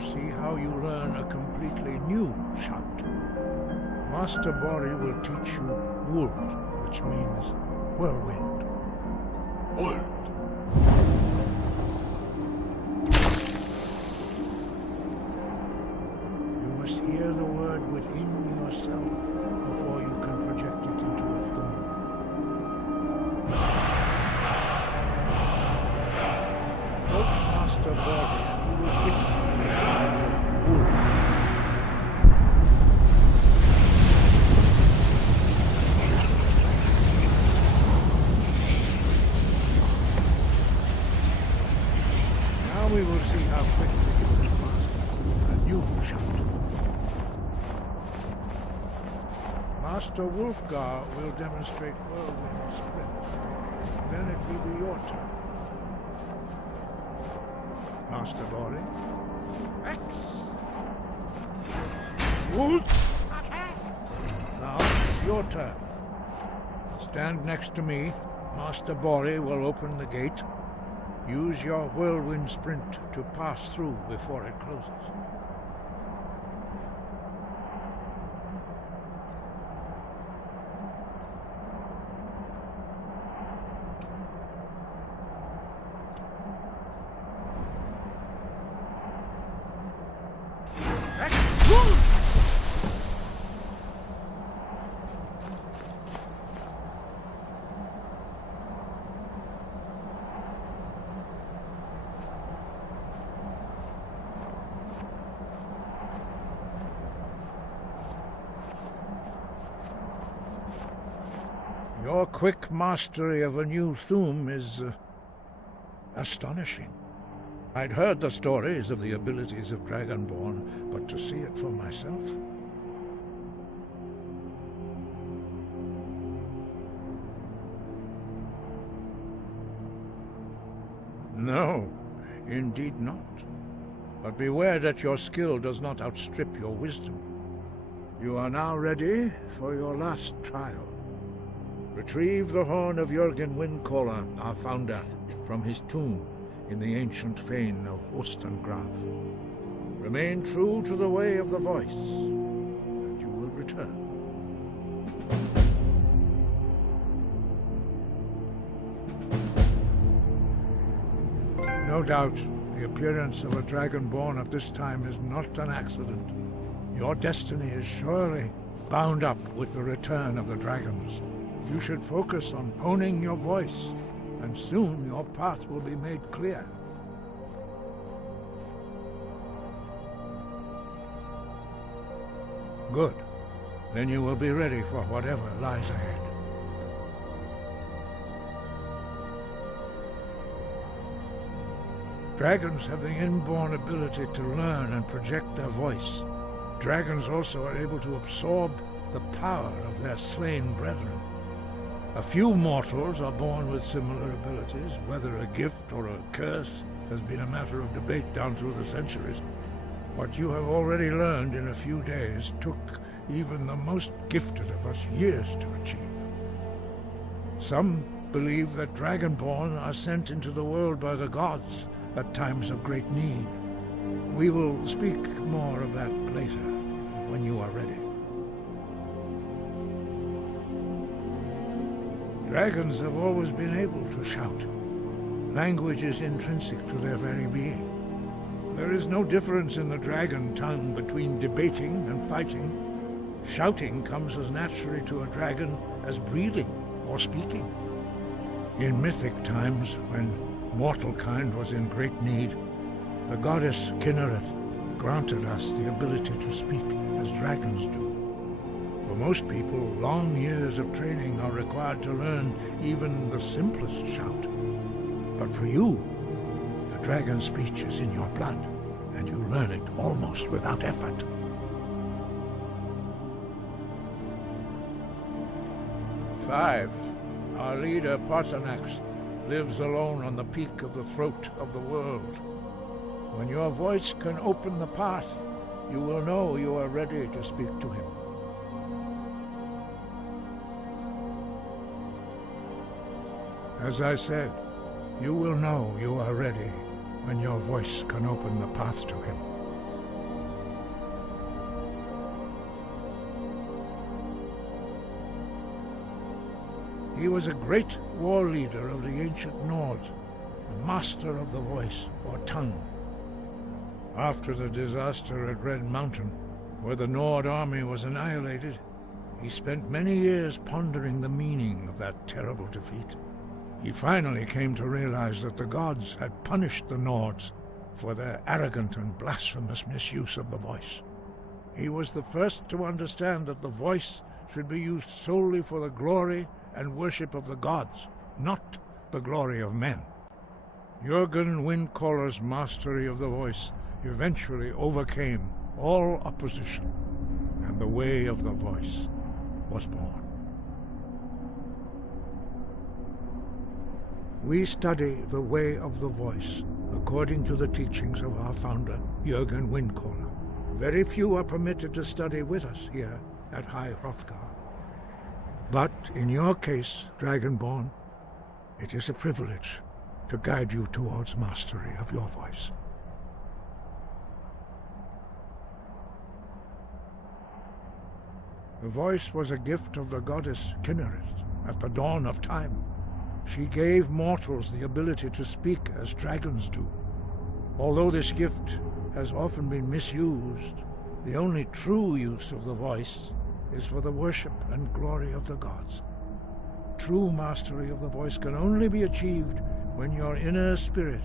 See how you learn a completely new shout. Master Bori will teach you Wold, which means whirlwind. Wold. You must hear the word within yourself before you can project it into a thing. Approach Master Bori and he will gift you his knowledge of wood. Now we will see how quickly you can master a new shout. Master Wulfgar will demonstrate whirlwind sprint. Then it will be your turn. Master Bori. X. Wood. Now it's your turn. Stand next to me. Master Bori will open the gate. Use your whirlwind sprint to pass through before it closes. Your quick mastery of a new Thu'um is astonishing. I'd heard the stories of the abilities of Dragonborn, but to see it for myself... No, indeed not. But beware that your skill does not outstrip your wisdom. You are now ready for your last trial. Retrieve the horn of Jürgen Windcaller, our founder, from his tomb in the ancient fane of Ostengraf. Remain true to the way of the voice, and you will return. No doubt, the appearance of a Dragonborn at this time is not an accident. Your destiny is surely bound up with the return of the dragons. You should focus on honing your voice, and soon your path will be made clear. Good. Then you will be ready for whatever lies ahead. Dragons have the inborn ability to learn and project their voice. Dragons also are able to absorb the power of their slain brethren. A few mortals are born with similar abilities. Whether a gift or a curse has been a matter of debate down through the centuries. What you have already learned in a few days took even the most gifted of us years to achieve. Some believe that Dragonborn are sent into the world by the gods at times of great need. We will speak more of that later, when you are ready. Dragons have always been able to shout. Language is intrinsic to their very being. There is no difference in the dragon tongue between debating and fighting, Shouting comes as naturally to a dragon as breathing or speaking. In mythic times, when mortal kind was in great need, the goddess Kinnereth granted us the ability to speak as dragons do. For most people, long years of training are required to learn even the simplest shout. But for you, the dragon speech is in your blood, and you learn it almost without effort. Five, our leader Paarthurnax lives alone on the peak of the throat of the world. When your voice can open the path, you will know you are ready to speak to him. As I said, you will know you are ready when your voice can open the path to him. He was a great war leader of the ancient Nords, a master of the voice, or tongue. After the disaster at Red Mountain, where the Nord army was annihilated, he spent many years pondering the meaning of that terrible defeat. He finally came to realize that the gods had punished the Nords for their arrogant and blasphemous misuse of the voice. He was the first to understand that the voice should be used solely for the glory and worship of the gods, not the glory of men. Jurgen Windcaller's mastery of the voice eventually overcame all opposition, and the way of the voice was born. We study the way of the voice according to the teachings of our founder, Jurgen Windcaller. Very few are permitted to study with us here at High Hrothgar. But in your case, Dragonborn, it is a privilege to guide you towards mastery of your voice. The voice was a gift of the goddess Kinnereth at the dawn of time. She gave mortals the ability to speak as dragons do. Although this gift has often been misused, the only true use of the voice is for the worship and glory of the gods. True mastery of the voice can only be achieved when your inner spirit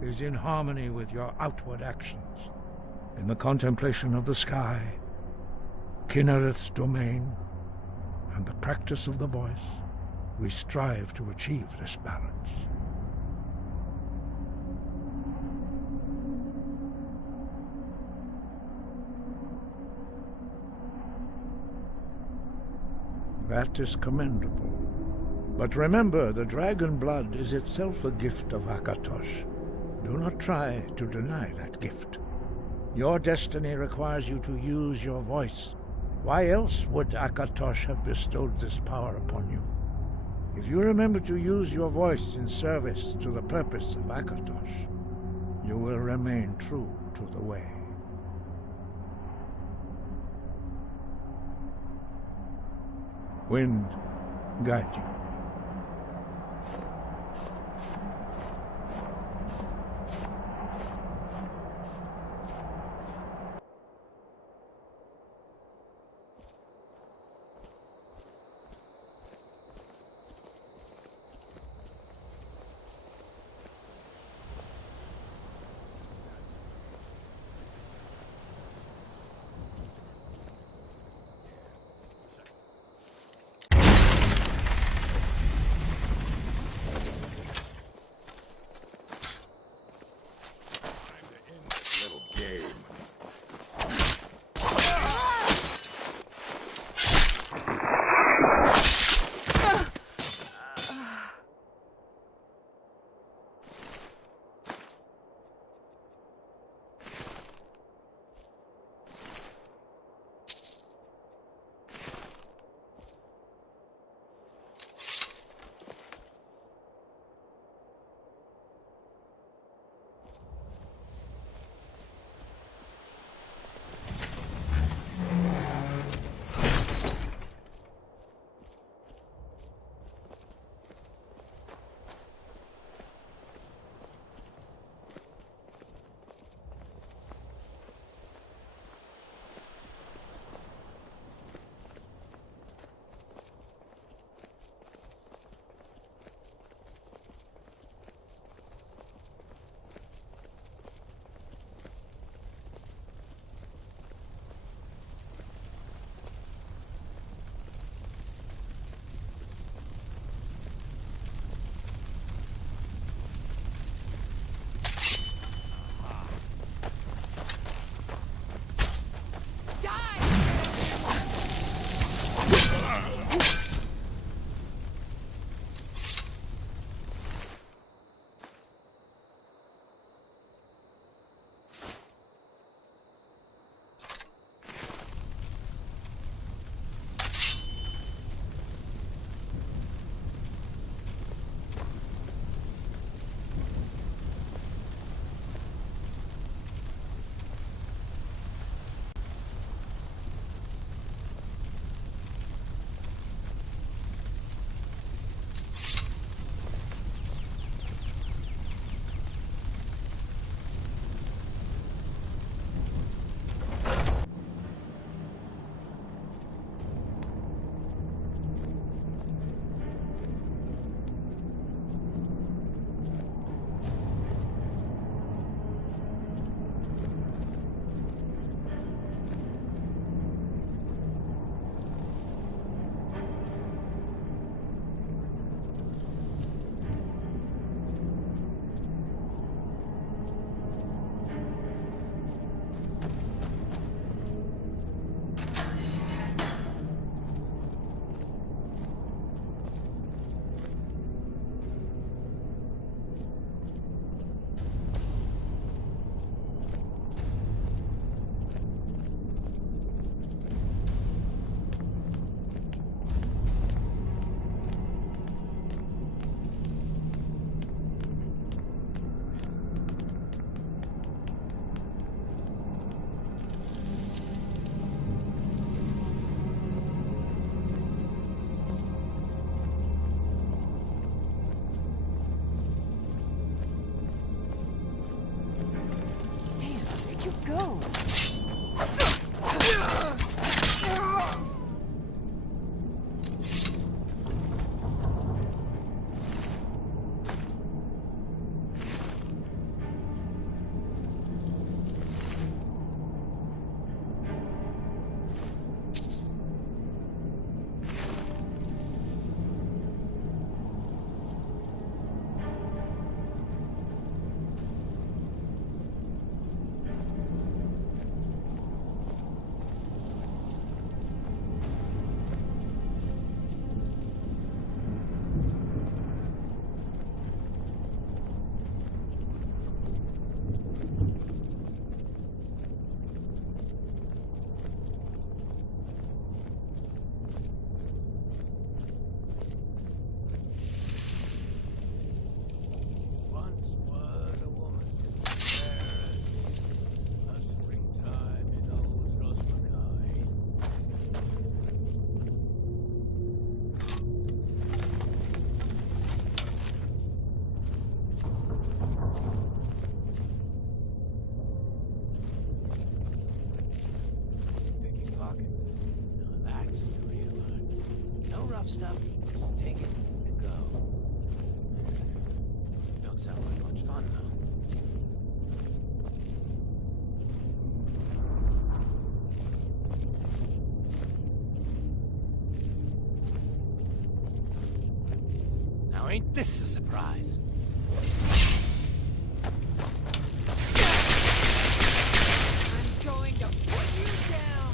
is in harmony with your outward actions. In the contemplation of the sky, Kinnereth's domain, and the practice of the voice, we strive to achieve this balance. That is commendable. But remember, the dragon blood is itself a gift of Akatosh. Do not try to deny that gift. Your destiny requires you to use your voice. Why else would Akatosh have bestowed this power upon you? If you remember to use your voice in service to the purpose of Akatosh, you will remain true to the way. Wind, guide you. Where'd you go? Stuff, just take it and go. Don't sound like much fun, though. Now ain't this a surprise? I'm going to put you down!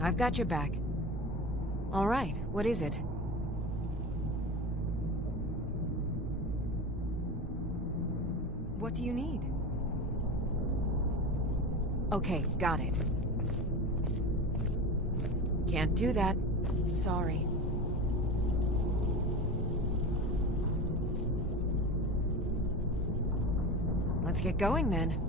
I've got your back. All right, what is it? What do you need? Okay, got it. Can't do that. Sorry. Let's get going then.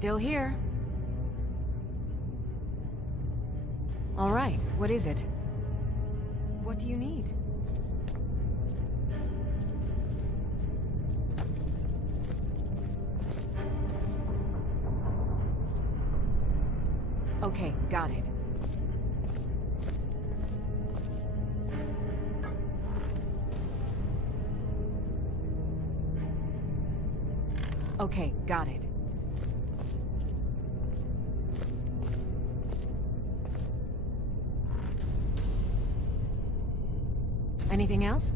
Still here. All right, what is it? What do you need? Okay, got it. Okay, got it. Anything else?